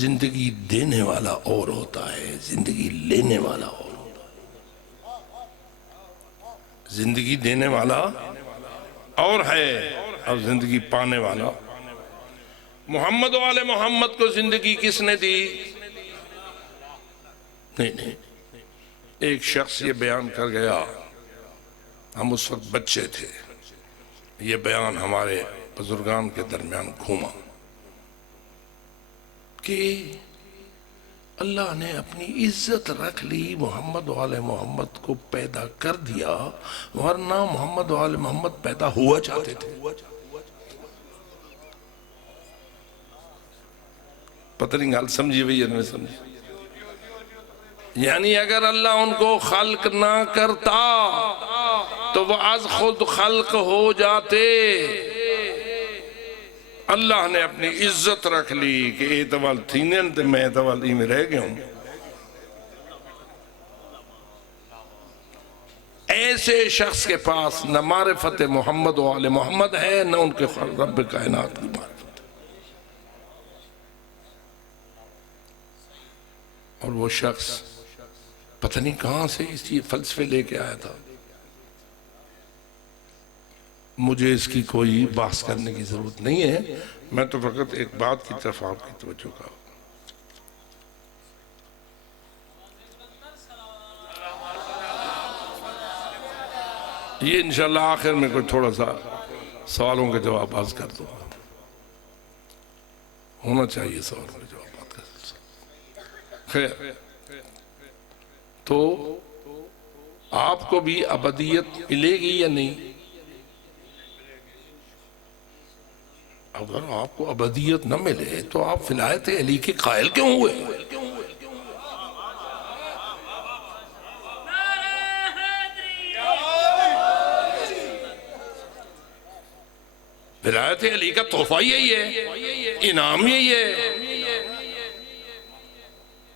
زندگی دینے والا اور ہوتا ہے، زندگی لینے والا اور ہوتا ہے. زندگی دینے والا اور ہے اور زندگی پانے والا. محمد و آل محمد کو زندگی کس نے دی؟ نہیں، ایک شخص یہ بیان کر گیا، ہم اس وقت بچے تھے، یہ بیان ہمارے بزرگان کے درمیان گھوما کہ اللہ نے اپنی عزت رکھ لی، محمد و آل محمد کو پیدا کر دیا، ورنہ محمد و آل محمد پیدا ہوا چاہتے تھے. پتہ نہیں گال سمجھی ہوئی یا نہیں سمجھی. یعنی اگر اللہ ان کو خلق نہ کرتا تو وہ از خود خلق ہو جاتے. اللہ نے اپنی عزت رکھ لی کہ اے توال تھینن تے میں توال ہی میں رہ گیا ہوں. ایسے شخص کے پاس نہ معرفت محمد و آل محمد ہے نہ ان کے رب کائنات کی معرفت. اور وہ شخص پتہ نہیں کہاں سے اس یہ فلسفے لے کے آیا تھا. مجھے اس کی کوئی بحث کرنے کی ضرورت نہیں ہے، میں تو فقط ایک بات کی طرف آپ کی توجہ کا. یہ انشاءاللہ آخر میں کوئی تھوڑا سا سوالوں کے جواب باز کر دوں گا. ہونا چاہیے سوالوں کے جواب باز کر دوں. خیر، تو آپ کو بھی ابدیت ملے گی یا نہیں؟ اگر آپ کو ابدیت نہ ملے تو آپ ولایت علی کے قائل کیوں ہوئے؟ ولایت علی کا تحفہ یہی ہے، انعام یہی ہے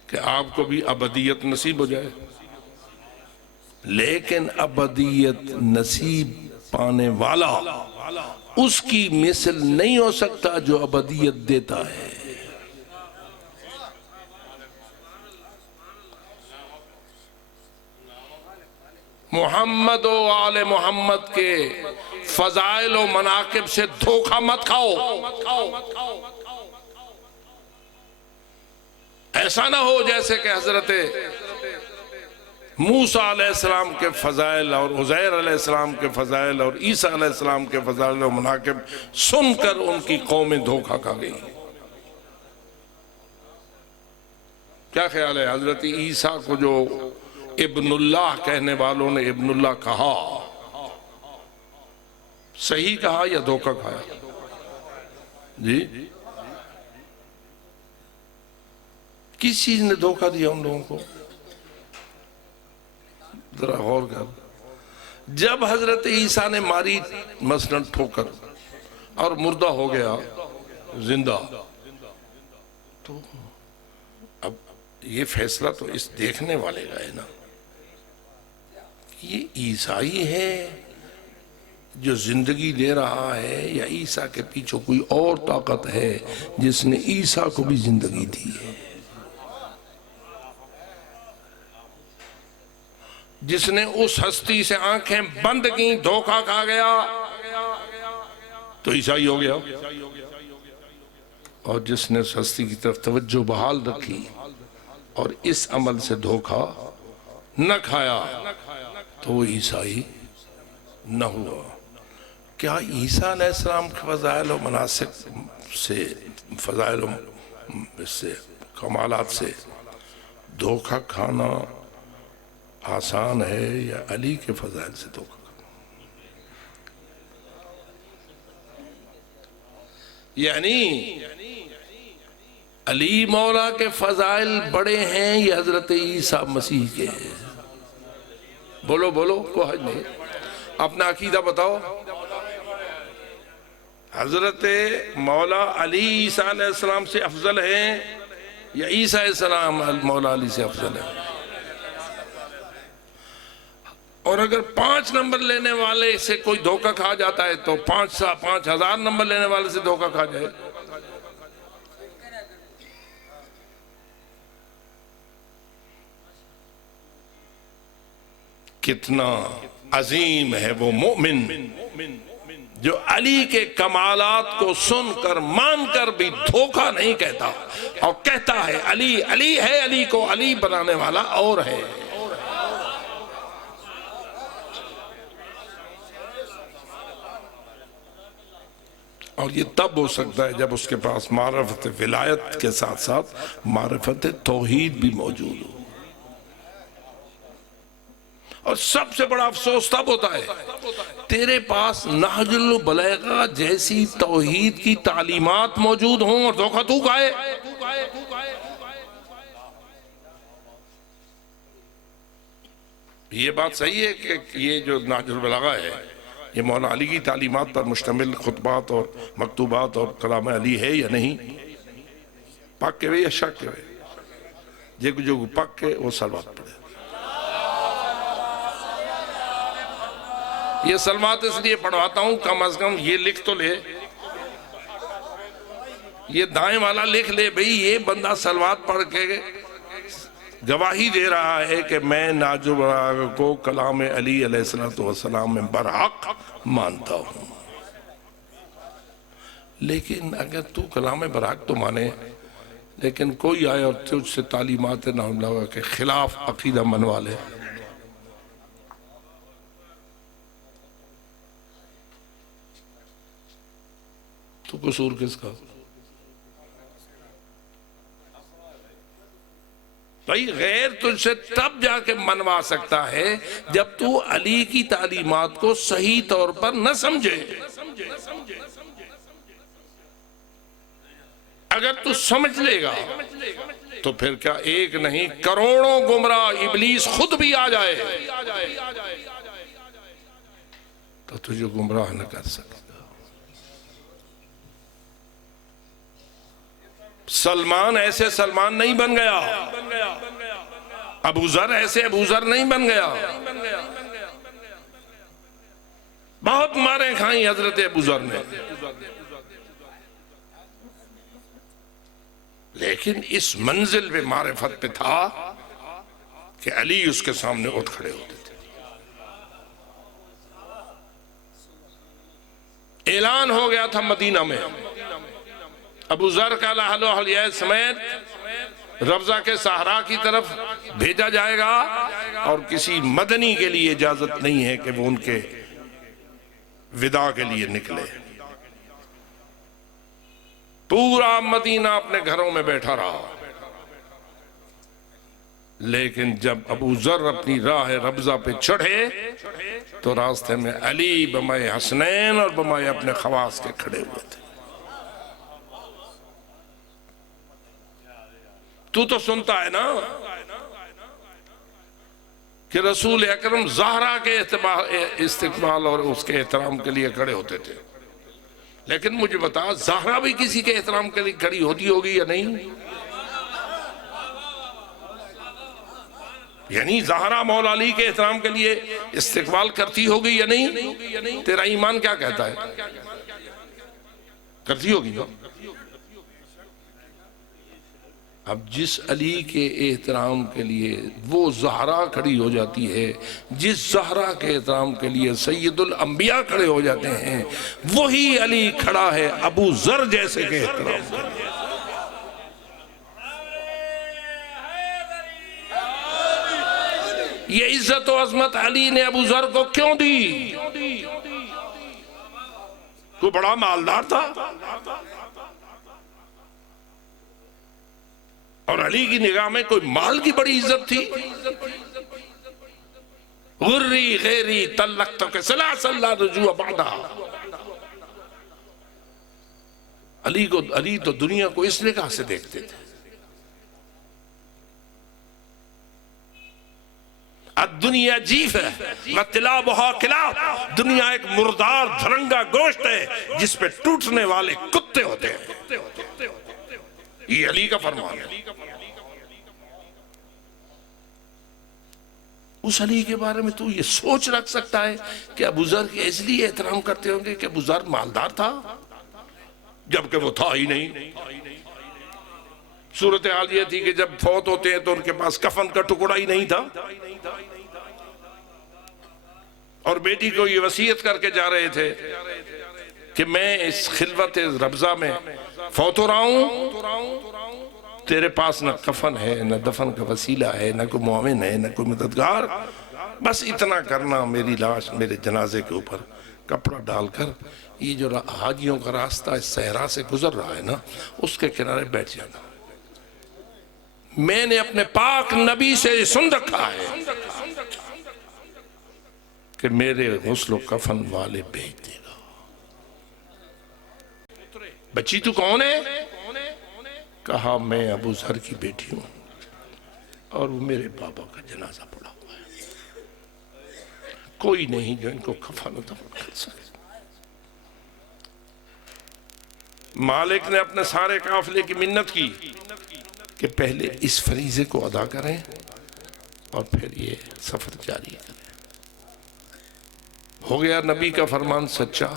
کہ آپ کو بھی ابدیت نصیب ہو جائے. لیکن ابدیت نصیب پانے والا اس کی مثل نہیں ہو سکتا جو ابدیت دیتا ہے. محمد و آل محمد کے فضائل و مناقب سے دھوکہ مت کھاؤ. ایسا نہ ہو جیسے کہ حضرت موسیٰ علیہ السلام کے فضائل اور عزیر علیہ السلام کے فضائل اور عیسیٰ علیہ السلام کے فضائل و مناقب سن کر ان کی قومیں دھوکہ کھا گئی. کیا خیال ہے حضرت عیسیٰ کو جو ابن اللہ کہنے والوں نے ابن اللہ کہا، صحیح کہا یا دھوکہ کھایا؟ جی کس چیز نے دھوکہ دیا ان لوگوں کو؟ ذرا غور کر. جب حضرت عیسیٰ نے ماری مثلاً ٹھوکر اور مردہ ہو گیا زندہ، تو اب یہ فیصلہ تو اس دیکھنے والے کا ہے نا. یہ عیسائی ہے جو زندگی دے رہا ہے یا عیسیٰ کے پیچھے کوئی اور طاقت ہے جس نے عیسیٰ کو بھی زندگی دی ہے؟ جس نے اس ہستی سے آنکھیں بند کی دھوکہ کھا گیا تو عیسائی ہو گیا، اور جس نے اس ہستی کی طرف توجہ بحال رکھی اور اس عمل سے دھوکہ نہ کھایا تو وہ عیسائی نہ ہوا. کیا عیسیٰ علیہ السلام کے فضائل و مناسب سے، فضائل و کمالات سے دھوکہ کھانا آسان ہے یا علی کے فضائل سے دھوکہ کھانا؟ یعنی علی مولا کے فضائل بڑے ہیں یہ حضرت عیسیٰ مسیح کے ہیں؟ بولو بولو، کوئی حج نہیں، اپنا عقیدہ بتاؤ۔ حضرت مولا علی عیسیٰ علیہ السلام سے افضل ہیں یا عیسیٰ علیہ السلام مولا علی سے افضل ہیں؟ اور اگر 5 نمبر لینے والے سے کوئی دھوکہ کھا جاتا ہے تو 5,000 نمبر لینے والے سے دھوکہ کھا جائے۔ کتنا عظیم ہے وہ مومن جو علی کے کمالات کو سن کر مان کر بھی دھوکہ نہیں کہتا، اور کہتا ہے علی علی ہے، علی کو علی بنانے والا اور ہے۔ اور یہ تب ہو سکتا ہے جب اس کے پاس معرفت ولایت کے ساتھ ساتھ معرفت توحید بھی موجود ہو۔ اور سب سے بڑا افسوس تب ہوتا ہے تیرے پاس نہج البلاغہ جیسی توحید کی تعلیمات موجود ہوں اور دھوکہ تو کھائے۔ یہ بات صحیح ہے کہ یہ جو نہج البلاغہ ہے یہ مولا علی کی تعلیمات پر مشتمل خطبات اور مکتوبات اور کلام علی ہے یا نہیں؟ پاک کے وے یا شک کے وے؟ جو پاک کے وہ سلوات پڑھے۔ یہ سلوات اس لیے پڑھواتا ہوں کم از کم یہ لکھ تو لے، یہ دائیں والا لکھ لے بھئی یہ بندہ سلوات پڑھ کے گواہی دے رہا ہے کہ میں نہج البلاغہ کو کلام علی علیہ السلام میں برحق مانتا ہوں۔ لیکن اگر تو کلام برحق تو مانے لیکن کوئی آئے اور تجھ سے تعلیمات نہج البلاغہ کے خلاف عقیدہ منوا لے، تو قصور کس کا؟ بھائی غیر تجھ سے تب جا کے منوا سکتا ہے جب تو علی کی تعلیمات کو صحیح طور پر نہ سمجھے۔ اگر تو سمجھ لے گا تو پھر کیا ایک نہیں کروڑوں گمراہ ابلیس خود بھی آ جائے تو تجھے گمراہ نہ کر سکے۔ سلمان ایسے سلمان نہیں بن گیا، ابو ذر ایسے ابو ذر نہیں بن گیا۔ بہت ماریں کھائیں حضرت ابو ذر نے، لیکن اس منزل پہ معرفت پہ تھا کہ علی اس کے سامنے اٹھ کھڑے ہوتے تھے۔ اعلان ہو گیا تھا مدینہ میں ابو ذر کا لحل و حلیہ سمیت ربضہ کے صحرا کی طرف بھیجا جائے گا، اور کسی مدنی کے لیے اجازت نہیں ہے کہ وہ ان کے وداع کے لیے نکلے۔ پورا مدینہ اپنے گھروں میں بیٹھا رہا، لیکن جب ابو ذر اپنی راہ ربضہ پہ چڑھے تو راستے میں علی بمائے حسنین اور بمائے اپنے خواص کے کھڑے ہوئے تھے۔ تو سنتا ہے نا کہ رسول اکرم زہرا کے استقبال اور اس کے احترام کے لیے کھڑے ہوتے تھے، لیکن مجھے بتا زہرا بھی کسی کے احترام کے لیے کھڑی ہوتی ہوگی یا نہیں؟ یعنی زہرا مولا علی کے احترام کے لیے استقبال کرتی ہوگی یا نہیں؟ تیرا ایمان کیا کہتا ہے؟ کرتی ہوگی نا؟ اب جس علی کے احترام کے لیے وہ زہرا کھڑی ہو جاتی ہے، جس زہرا کے احترام کے لیے سید الانبیاء کھڑے ہو جاتے ہیں، وہی علی کھڑا ہے ابو ذر جیسے کے احترام کے لیے۔ یہ عزت و عظمت علی نے ابو ذر کو کیوں دی؟ کوئی بڑا مالدار تھا؟ اور علی کی نگاہ میں کوئی مال کی بڑی عزت تھی؟ غری غیری طلقتک سلاسل لا رجوع بعدہا، علی تو دنیا کو اس نگاہ سے دیکھتے تھے، الدنیا جیف ہے وَتِلَابُهَا کِلَاب، دنیا ایک مردار دھرنگا گوشت ہے جس پہ ٹوٹنے والے کتے ہوتے ہیں۔ یہ علی کا فرمان ہے۔ اس علی کے بارے میں تو یہ سوچ رکھ سکتا ہے کہ ابو ذر کے اس لیے احترام کرتے ہوں گے کہ ابو ذر مالدار تھا جبکہ وہ تھا ہی نہیں۔ صورتحال یہ تھی کہ جب فوت ہوتے ہیں تو ان کے پاس کفن کا ٹکڑا ہی نہیں تھا، اور بیٹی کو یہ وصیت کر کے جا رہے تھے کہ میں اس خلوت ربضہ میں فوت ہو رہا ہوں، تیرے پاس نہ کفن ہے، نہ دفن کا وسیلہ ہے، نہ کوئی معاون ہے، نہ کوئی مددگار، بس اتنا کرنا، میری لاش میرے جنازے کے اوپر کپڑا ڈال کر یہ جو حاجیوں کا راستہ اس صحرا سے گزر رہا ہے نا، اس کے کنارے بیٹھ جانا۔ میں نے اپنے پاک نبی سے سن رکھا ہے کہ میرے غسل و کفن والے بھیج دے گا۔ بچی تو کون ہے؟ کہا میں ابو ذر کی بیٹی ہوں اور وہ میرے بابا کا جنازہ پڑا ہوا ہے، کوئی نہیں جو ان کو کفن و دفن کر سکے۔ مالک نے اپنے سارے قافلے کی منت کی کہ پہلے اس فریضے کو ادا کریں اور پھر یہ سفر جاری کریں۔ ہو گیا نبی کا فرمان سچا۔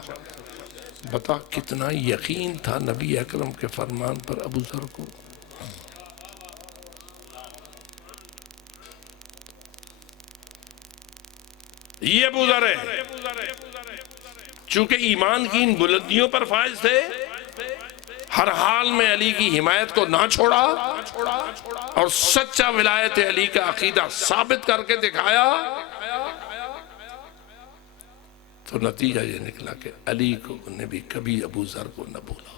بتا کتنا یقین تھا نبی اکرم کے فرمان پر ابو ذر کو۔ یہ ابو ذر ہے، چونکہ ایمان کی ان بلندیوں پر فائز تھے، ہر حال میں علی کی حمایت کو نہ چھوڑا اور سچا ولایت علی کا عقیدہ ثابت کر کے دکھایا، تو نتیجہ یہ نکلا کہ علی کو نے بھی کبھی ابو ذر کو نہ بولا،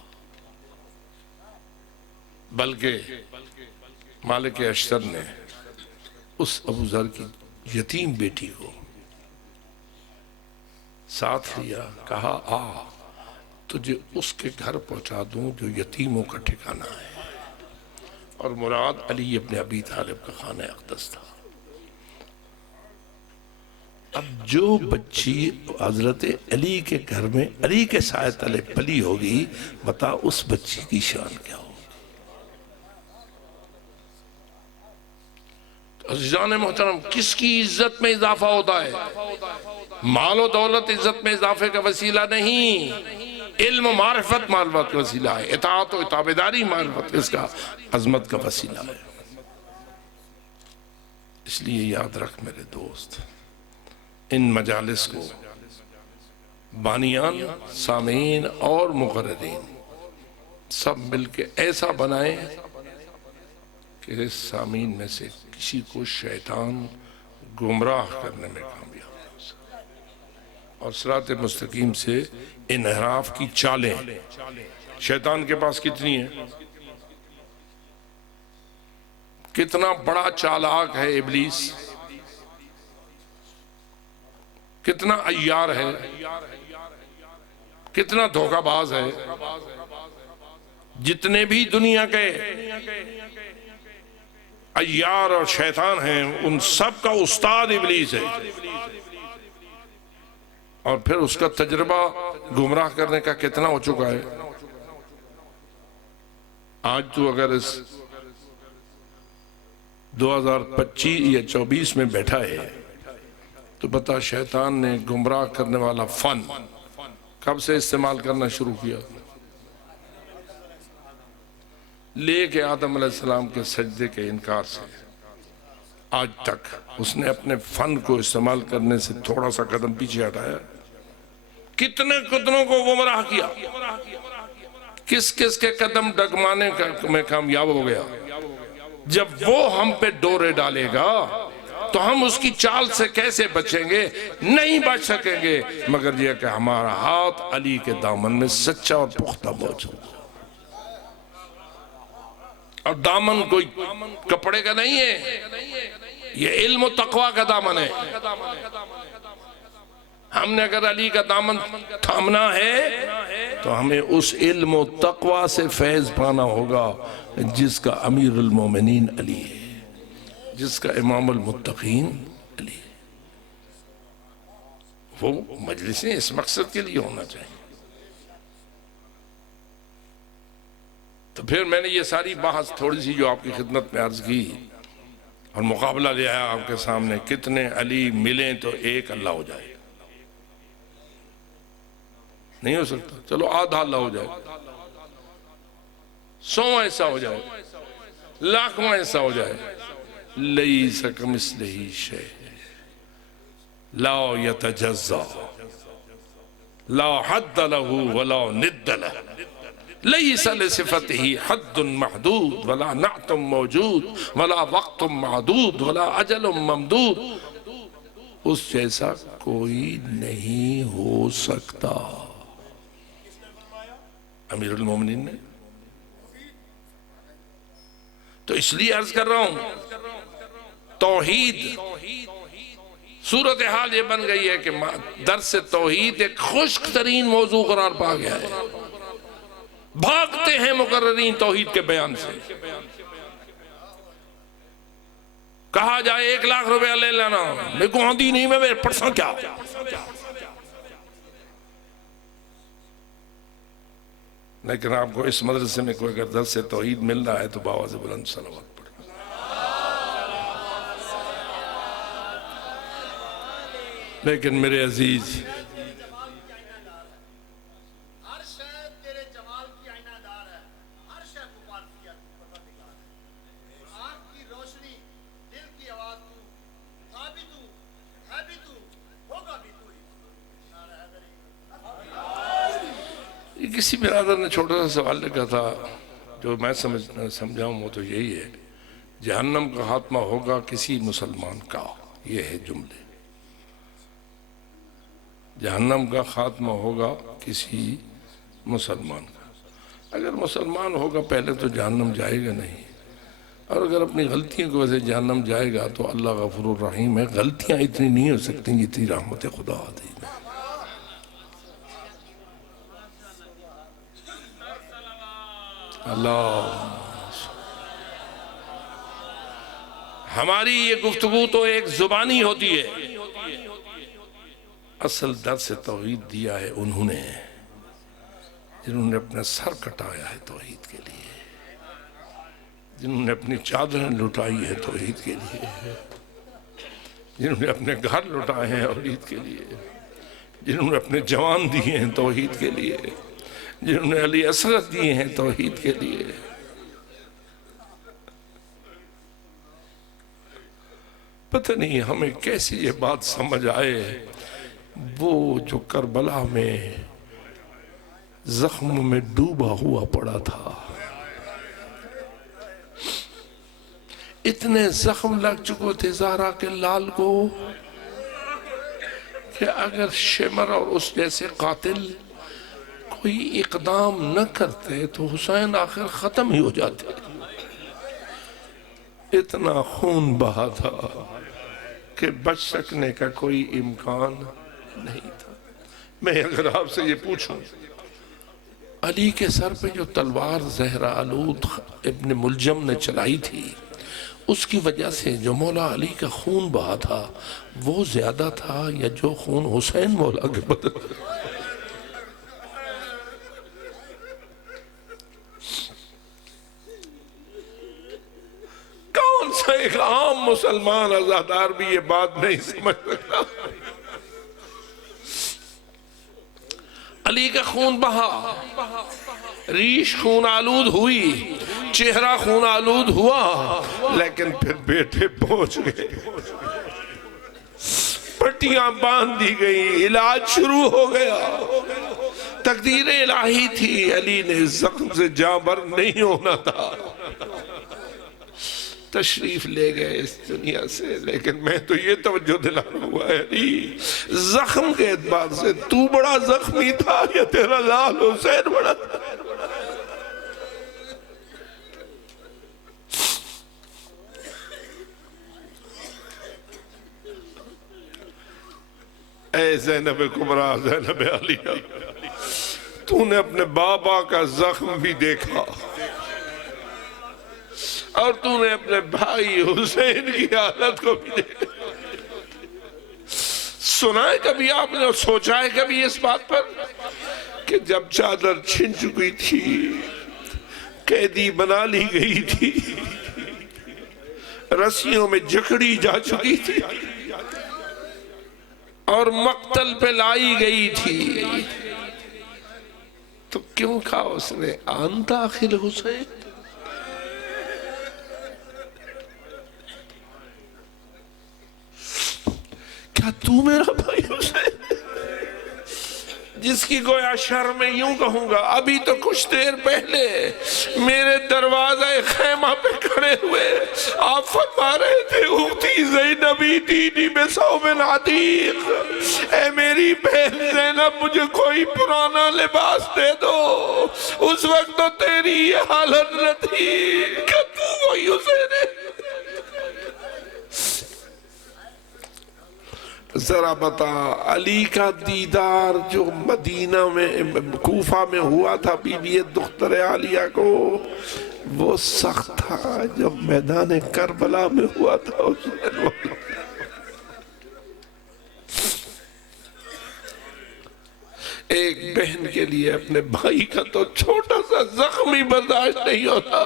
بلکہ مالک اشتر نے اس ابو ذر کی یتیم بیٹی کو ساتھ لیا، کہا آ تجھے اس کے گھر پہنچا دوں جو یتیموں کا ٹھکانہ ہے، اور مراد علی ابن ابی طالب کا خانہ اقدس تھا۔ اب جو بچی حضرت علی کے گھر میں علی کے سائے تلے پلی ہوگی، بتا اس بچی کی شان کیا ہو۔ عزیزان محترم، کس کی عزت میں اضافہ ہوتا ہے؟ مال و دولت عزت میں اضافے کا وسیلہ نہیں، علم و معرفت معرفت کا وسیلہ ہے، اطاعت و تابعداری معرفت اس کا عظمت کا وسیلہ ہے۔ اس لیے یاد رکھ میرے دوست، ان مجالس کو بانیان، سامعین اور مقررین سب مل کے ایسا بنائیں کہ اس سامعین میں سے کسی کو شیطان گمراہ کرنے میں کامیاب ہو سکے، اور صراط مستقیم سے انحراف کی چالیں شیطان کے پاس کتنی ہیں، کتنا بڑا چالاک ہے ابلیس، کتنا عیار ہے، کتنا دھوکہ باز ہے۔ جتنے بھی دنیا کے عیار اور شیطان ہیں ان سب کا استاد ابلیس ہے، اور پھر اس کا تجربہ گمراہ کرنے کا کتنا ہو چکا ہے۔ آج تو اگر اس 2025 یا 24 میں بیٹھا ہے تو بتا شیطان نے گمراہ کرنے والا فن کب سے استعمال کرنا شروع کیا؟ لے کے آدم علیہ السلام کے سجدے کے انکار سے آج تک اس نے اپنے فن کو استعمال کرنے سے تھوڑا سا قدم پیچھے ہٹایا، کتنے کتنوں کو گمراہ کیا، کس کس کے قدم ڈگمانے میں کامیاب ہو گیا۔ جب وہ ہم پہ ڈورے ڈالے گا تو ہم اس کی چال سے کیسے بچیں گے؟ نہیں بچ سکیں گے مگر یہ کہ ہمارا ہاتھ علی کے دامن میں سچا اور پختہ موجود ہے، اور دامن کوئی کپڑے کا نہیں ہے، یہ علم و تقوی کا دامن ہے۔ ہم نے اگر علی کا دامن تھامنا ہے تو ہمیں اس علم و تقوی سے فیض پانا ہوگا جس کا امیر المومنین علی ہے، جس کا امام المتقین علی ہے۔ وہ مجلسیں اس مقصد کے لیے ہونا چاہیے۔ تو پھر میں نے یہ ساری بحث تھوڑی سی جو آپ کی خدمت میں عرض کی اور مقابلہ لے آیا آپ کے سامنے، کتنے علی ملیں تو ایک اللہ ہو جائے؟ نہیں ہو سکتا۔ چلو آدھا اللہ ہو جائے، 100 ایسا ہو جائے، لاکھواں ایسا ہو جائے۔ لیس کمثلہ شیء لا یتجزا لا حد له ولا ند له لیس لصفتہ حد محدود ولا نعت موجود ولا وقت معدود ولا اجل ممدود۔ اس جیسا کوئی نہیں ہو سکتا۔ امیر المومنین نے تو اس لیے عرض کر رہا ہوں، توحید صورتحال یہ بن گئی ہے کہ درس توحید ایک خشک ترین موضوع قرار پا گیا ہے۔ بھاگتے ہیں مقررین توحید کے بیان سے۔ کہا جائے 1 لاکھ روپیہ لے لینا، میرے کو آندھی نہیں، میں پڑھساں کیا؟ لیکن آپ کو اس مدرسے میں کوئی اگر درس توحید مل رہا ہے تو بآواز بلند صلوات پڑھیں۔ لیکن میرے عزیز، ہر شے تیرے جمال کی آئینہ دار ہے، ہر شے پکارتی ہے پروردگار ہے۔ آنکھ کی روشنی، دل کی آواز تو، تھا بھی تو، ہے بھی تو، ہوگا بھی تو ہی۔ نعرہ حیدری۔ یہ کسی برادر نے چھوٹا سا سوال لکھا تھا، جو میں سمجھاؤں وہ تو یہی ہے، جہنم کا خاتمہ ہوگا کسی مسلمان کا۔ یہ ہے جملے، جہنم کا خاتمہ ہوگا کسی مسلمان کا۔ اگر مسلمان ہوگا پہلے تو جہنم جائے گا نہیں، اور اگر اپنی غلطیوں کی وجہ سے جہنم جائے گا تو اللہ غفور الرحیم ہے۔ غلطیاں اتنی نہیں ہو سکتی جتنی رحمت خدا آتی ہے۔ اللہ، ہماری یہ گفتگو تو ایک زبانی ہوتی ہے، اصل درس توحید دیا ہے انہوں نے جنہوں نے اپنا سر کٹایا ہے توحید کے لیے، جنہوں نے اپنی چادریں لٹائی ہے توحید کے لیے، جنہوں نے اپنے گھر لٹائے ہیں توحید کے لیے، جنہوں نے اپنے جوان دیے ہیں توحید کے لیے، جنہوں نے علی اصغر دیے ہیں توحید کے لیے۔ پتہ نہیں ہمیں کیسی یہ بات سمجھ آئے، وہ جو کربلا میں زخم میں ڈوبا ہوا پڑا تھا، اتنے زخم لگ چکے تھے زہرا کے لال کو کہ اگر شمر اور اس جیسے قاتل کوئی اقدام نہ کرتے تو حسین آخر ختم ہی ہو جاتے۔ اتنا خون بہا تھا کہ بچ سکنے کا کوئی امکان نہیں تھا۔ میں اگر آپ سے یہ پوچھوں، علی کے سر پہ جو تلوار زہرہ آلود ابن ملجم نے چلائی تھی، اس کی وجہ سے جو مولا علی کا خون بہا تھا وہ زیادہ تھا یا جو خون حسین مولا کے بدن؟ کون سا ایک عام مسلمان عزادار بھی یہ بات نہیں سمجھ سکتا؟ علی کا خون بہا، ریش خون آلود ہوئی، چہرہ خون آلود ہوا، لیکن پھر بیٹے پہنچ گئے، پٹیاں باندھ دی گئی، علاج شروع ہو گیا۔ تقدیر الہی تھی، علی نے زخم سے جاں بر نہیں ہونا تھا، تشریف لے گئے اس دنیا سے۔ لیکن میں تو یہ توجہ دلانا ہوا ہے، علی زخم کے اعتبار سے تو بڑا زخمی تھا یا تیرا لال حسین بڑا تھا؟ اے زینب کبریٰ، زینب علیہ، تو نے اپنے بابا کا زخم بھی دیکھا اور تو نے اپنے بھائی حسین کی حالت کو بھی دیکھا. سنا ہے کبھی آپ نے اور سوچا ہے کبھی اس بات پر کہ جب چادر چھن چکی تھی، قیدی بنا لی گئی تھی، رسیوں میں جکڑی جا چکی تھی اور مقتل پہ لائی گئی تھی، تو کیوں کہا اس نے انت اخی الحسین؟ کیا تو میرا بھائی حسین؟ جس کی گویا شرم میں یوں کہوں گا ابھی تو کچھ دیر پہلے میرے دروازہ خیمہ پہ کھڑے ہوئے آپ فرما رہے تھے اختی زینبی دینی میں ثوب عتیق، اے میری بہن زینب مجھے کوئی پرانا لباس دے دو. اس وقت تو تیری یہ حالت نہ تھی کہ تو وہی حسین ہے. ذرا بتا علی کا دیدار جو مدینہ میں کوفہ میں ہوا تھا بی بی دختر عالیہ کو، وہ سخت تھا جب میدان کربلا میں ہوا تھا. ایک بہن کے لیے اپنے بھائی کا تو چھوٹا سا زخم ہی برداشت نہیں ہوتا.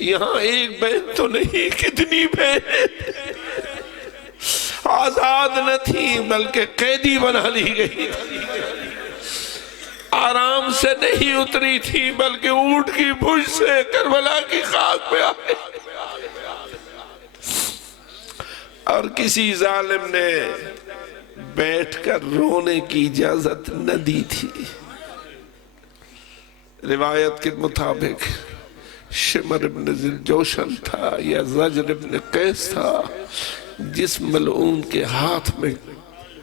یہاں ایک بہن تو نہیں، کتنی بہنیں آزاد نہ تھی بلکہ قیدی بنا لی گئی، آرام سے نہیں اتری تھی بلکہ اونٹ کی بھوج سے کربلا کی خاک پہ آئے. اور کسی ظالم نے بیٹھ کر رونے کی اجازت نہ دی تھی. روایت کے مطابق شمر ابن ذوالجوشن تھا یا زجر ابن قیس تھا جس ملعون کے ہاتھ میں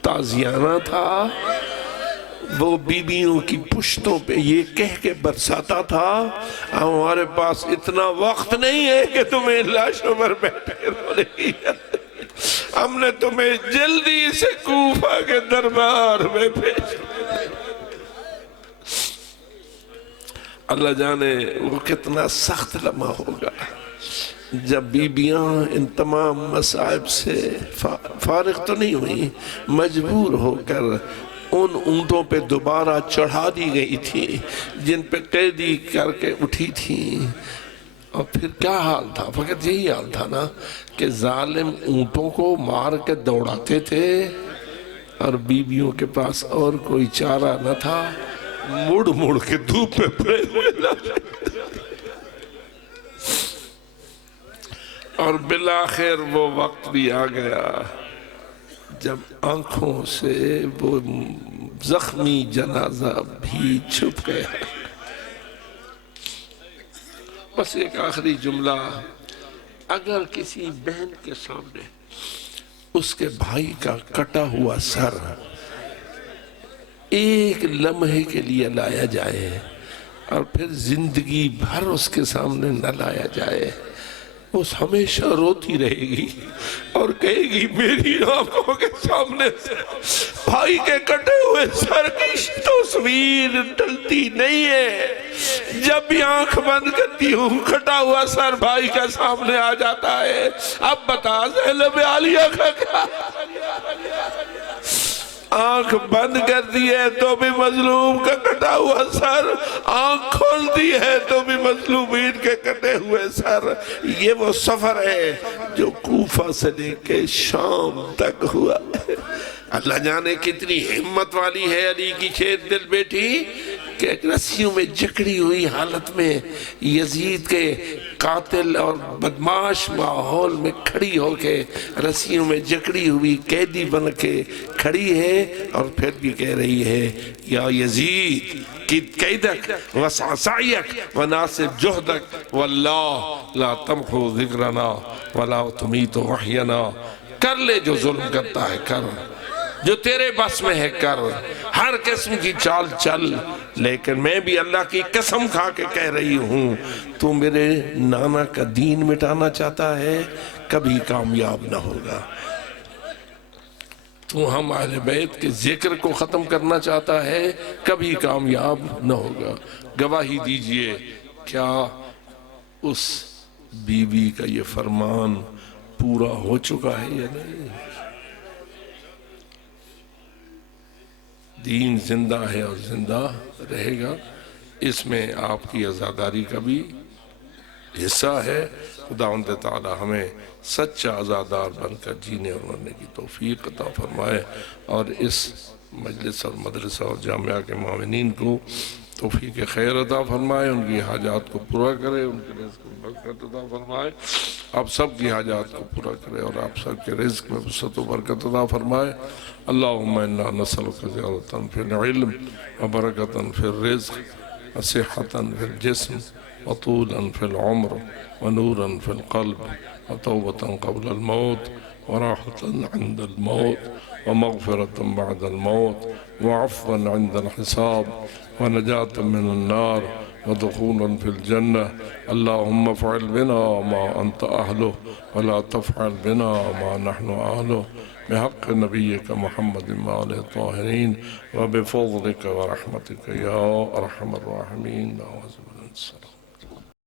تازیانہ تھا، وہ بیویوں کی پشتوں پہ یہ کہہ کے برساتا تھا ہمارے پاس اتنا وقت نہیں ہے کہ تمہیں لاشوں پر بیٹھ کے رونے کی، ہم نے تمہیں جلدی سے کوفہ کے دربار میں بھیجا. اللہ جانے وہ کتنا سخت لمحہ ہوگا جب بیبیاں ان تمام مصائب سے فارغ تو نہیں ہوئی، مجبور ہو کر ان اونٹوں پہ دوبارہ چڑھا دی گئی تھی جن پہ قیدی کر کے اٹھی تھی. اور پھر کیا حال تھا؟ فقط یہی حال تھا نا کہ ظالم اونٹوں کو مار کے دوڑاتے تھے اور بیبیوں کے پاس اور کوئی چارہ نہ تھا، مڑ مڑ کے دھوپ میں پڑے ہوئے. اور بالآخر وہ وقت بھی آ گیا جب آنکھوں سے وہ زخمی جنازہ بھی چھپ گیا. بس ایک آخری جملہ، اگر کسی بہن کے سامنے اس کے بھائی کا کٹا ہوا سر ایک لمحے کے لیے لایا جائے اور پھر زندگی بھر اس کے سامنے نہ لایا جائے، وہ ہمیشہ روتی رہے گی اور کہے گی میری آنکھوں کے سامنے سے بھائی کے کٹے ہوئے سر کی تصویر ٹلتی نہیں ہے. جب بھی آنکھ بند کرتی ہوں کٹا ہوا سر بھائی کا سامنے آ جاتا ہے. اب بتا زینب عالیہ کا کیا؟ آنکھ بند کرتی ہے تو بھی مظلوم کا کٹا ہوا سر، آنکھ کھولتی ہے تو بھی مظلومین کے کٹے ہوئے سر. یہ وہ سفر ہے جو کوفہ سے لے کے شام تک ہوا. اللہ جانے کتنی ہمت والی ہے علی کی شیر دل بیٹی کہ رسیوں میں جکڑی ہوئی حالت میں یزید کے قاتل اور بدماش ماحول میں کھڑی ہو کے رسیوں میں جکڑی ہوئی قیدی بن کے کھڑی ہے اور پھر بھی کہہ رہی ہے یا یزید قید قیدک وسع سعیک وناسب جہدک واللہ لا تمحو ذکرنا ولا تمیت وحینا. کر لے جو ظلم کرتا ہے کر، جو تیرے بس میں ہے کر، ہر قسم کی چال چل، لیکن میں بھی اللہ کی قسم کھا کے کہہ رہی ہوں تو میرے نانا کا دین مٹانا چاہتا ہے کبھی کامیاب نہ ہوگا. تو ہم اہل بیت کے ذکر کو ختم کرنا چاہتا ہے، کبھی کامیاب نہ ہوگا۔ گواہی دیجئے کیا اس بی بی کا یہ فرمان پورا ہو چکا ہے یا نہیں؟ دین زندہ ہے اور زندہ رہے گا، اس میں آپ کی عزاداری کا بھی حصہ ہے۔ خداوند تعالی ہمیں سچا عزادار بن کر جینے اور مرنے کی توفیق عطا فرمائے، اور اس مجلس اور مدرسہ اور جامعہ کے معاونین کو توفیق خیر عطا فرمائے، ان کی حاجات کو پورا کرے، ان کے رزق میں برکت عطا فرمائے، آپ سب کی حاجات کو پورا کرے اور آپ سب کے رزق میں وسعت و برکت عطا فرمائے۔ اللہم انا نسألک زیادة فی العلم وبرکة فی الرزق وصحة فی الجسم وطولا فی العمر ونورا فی القلب وتوبة قبل الموت وراحة عند الموت ومغفرة بعد الموت وعفوا عند الحساب ونجاة من النار ودخولا في الجنة۔ اللهم افعل بنا ما أنت أهله ولا تفعل بنا ما نحن أهله، بحق نبيك محمد وآله الطاهرين وبفضلك ورحمتك يا أرحم الراحمين۔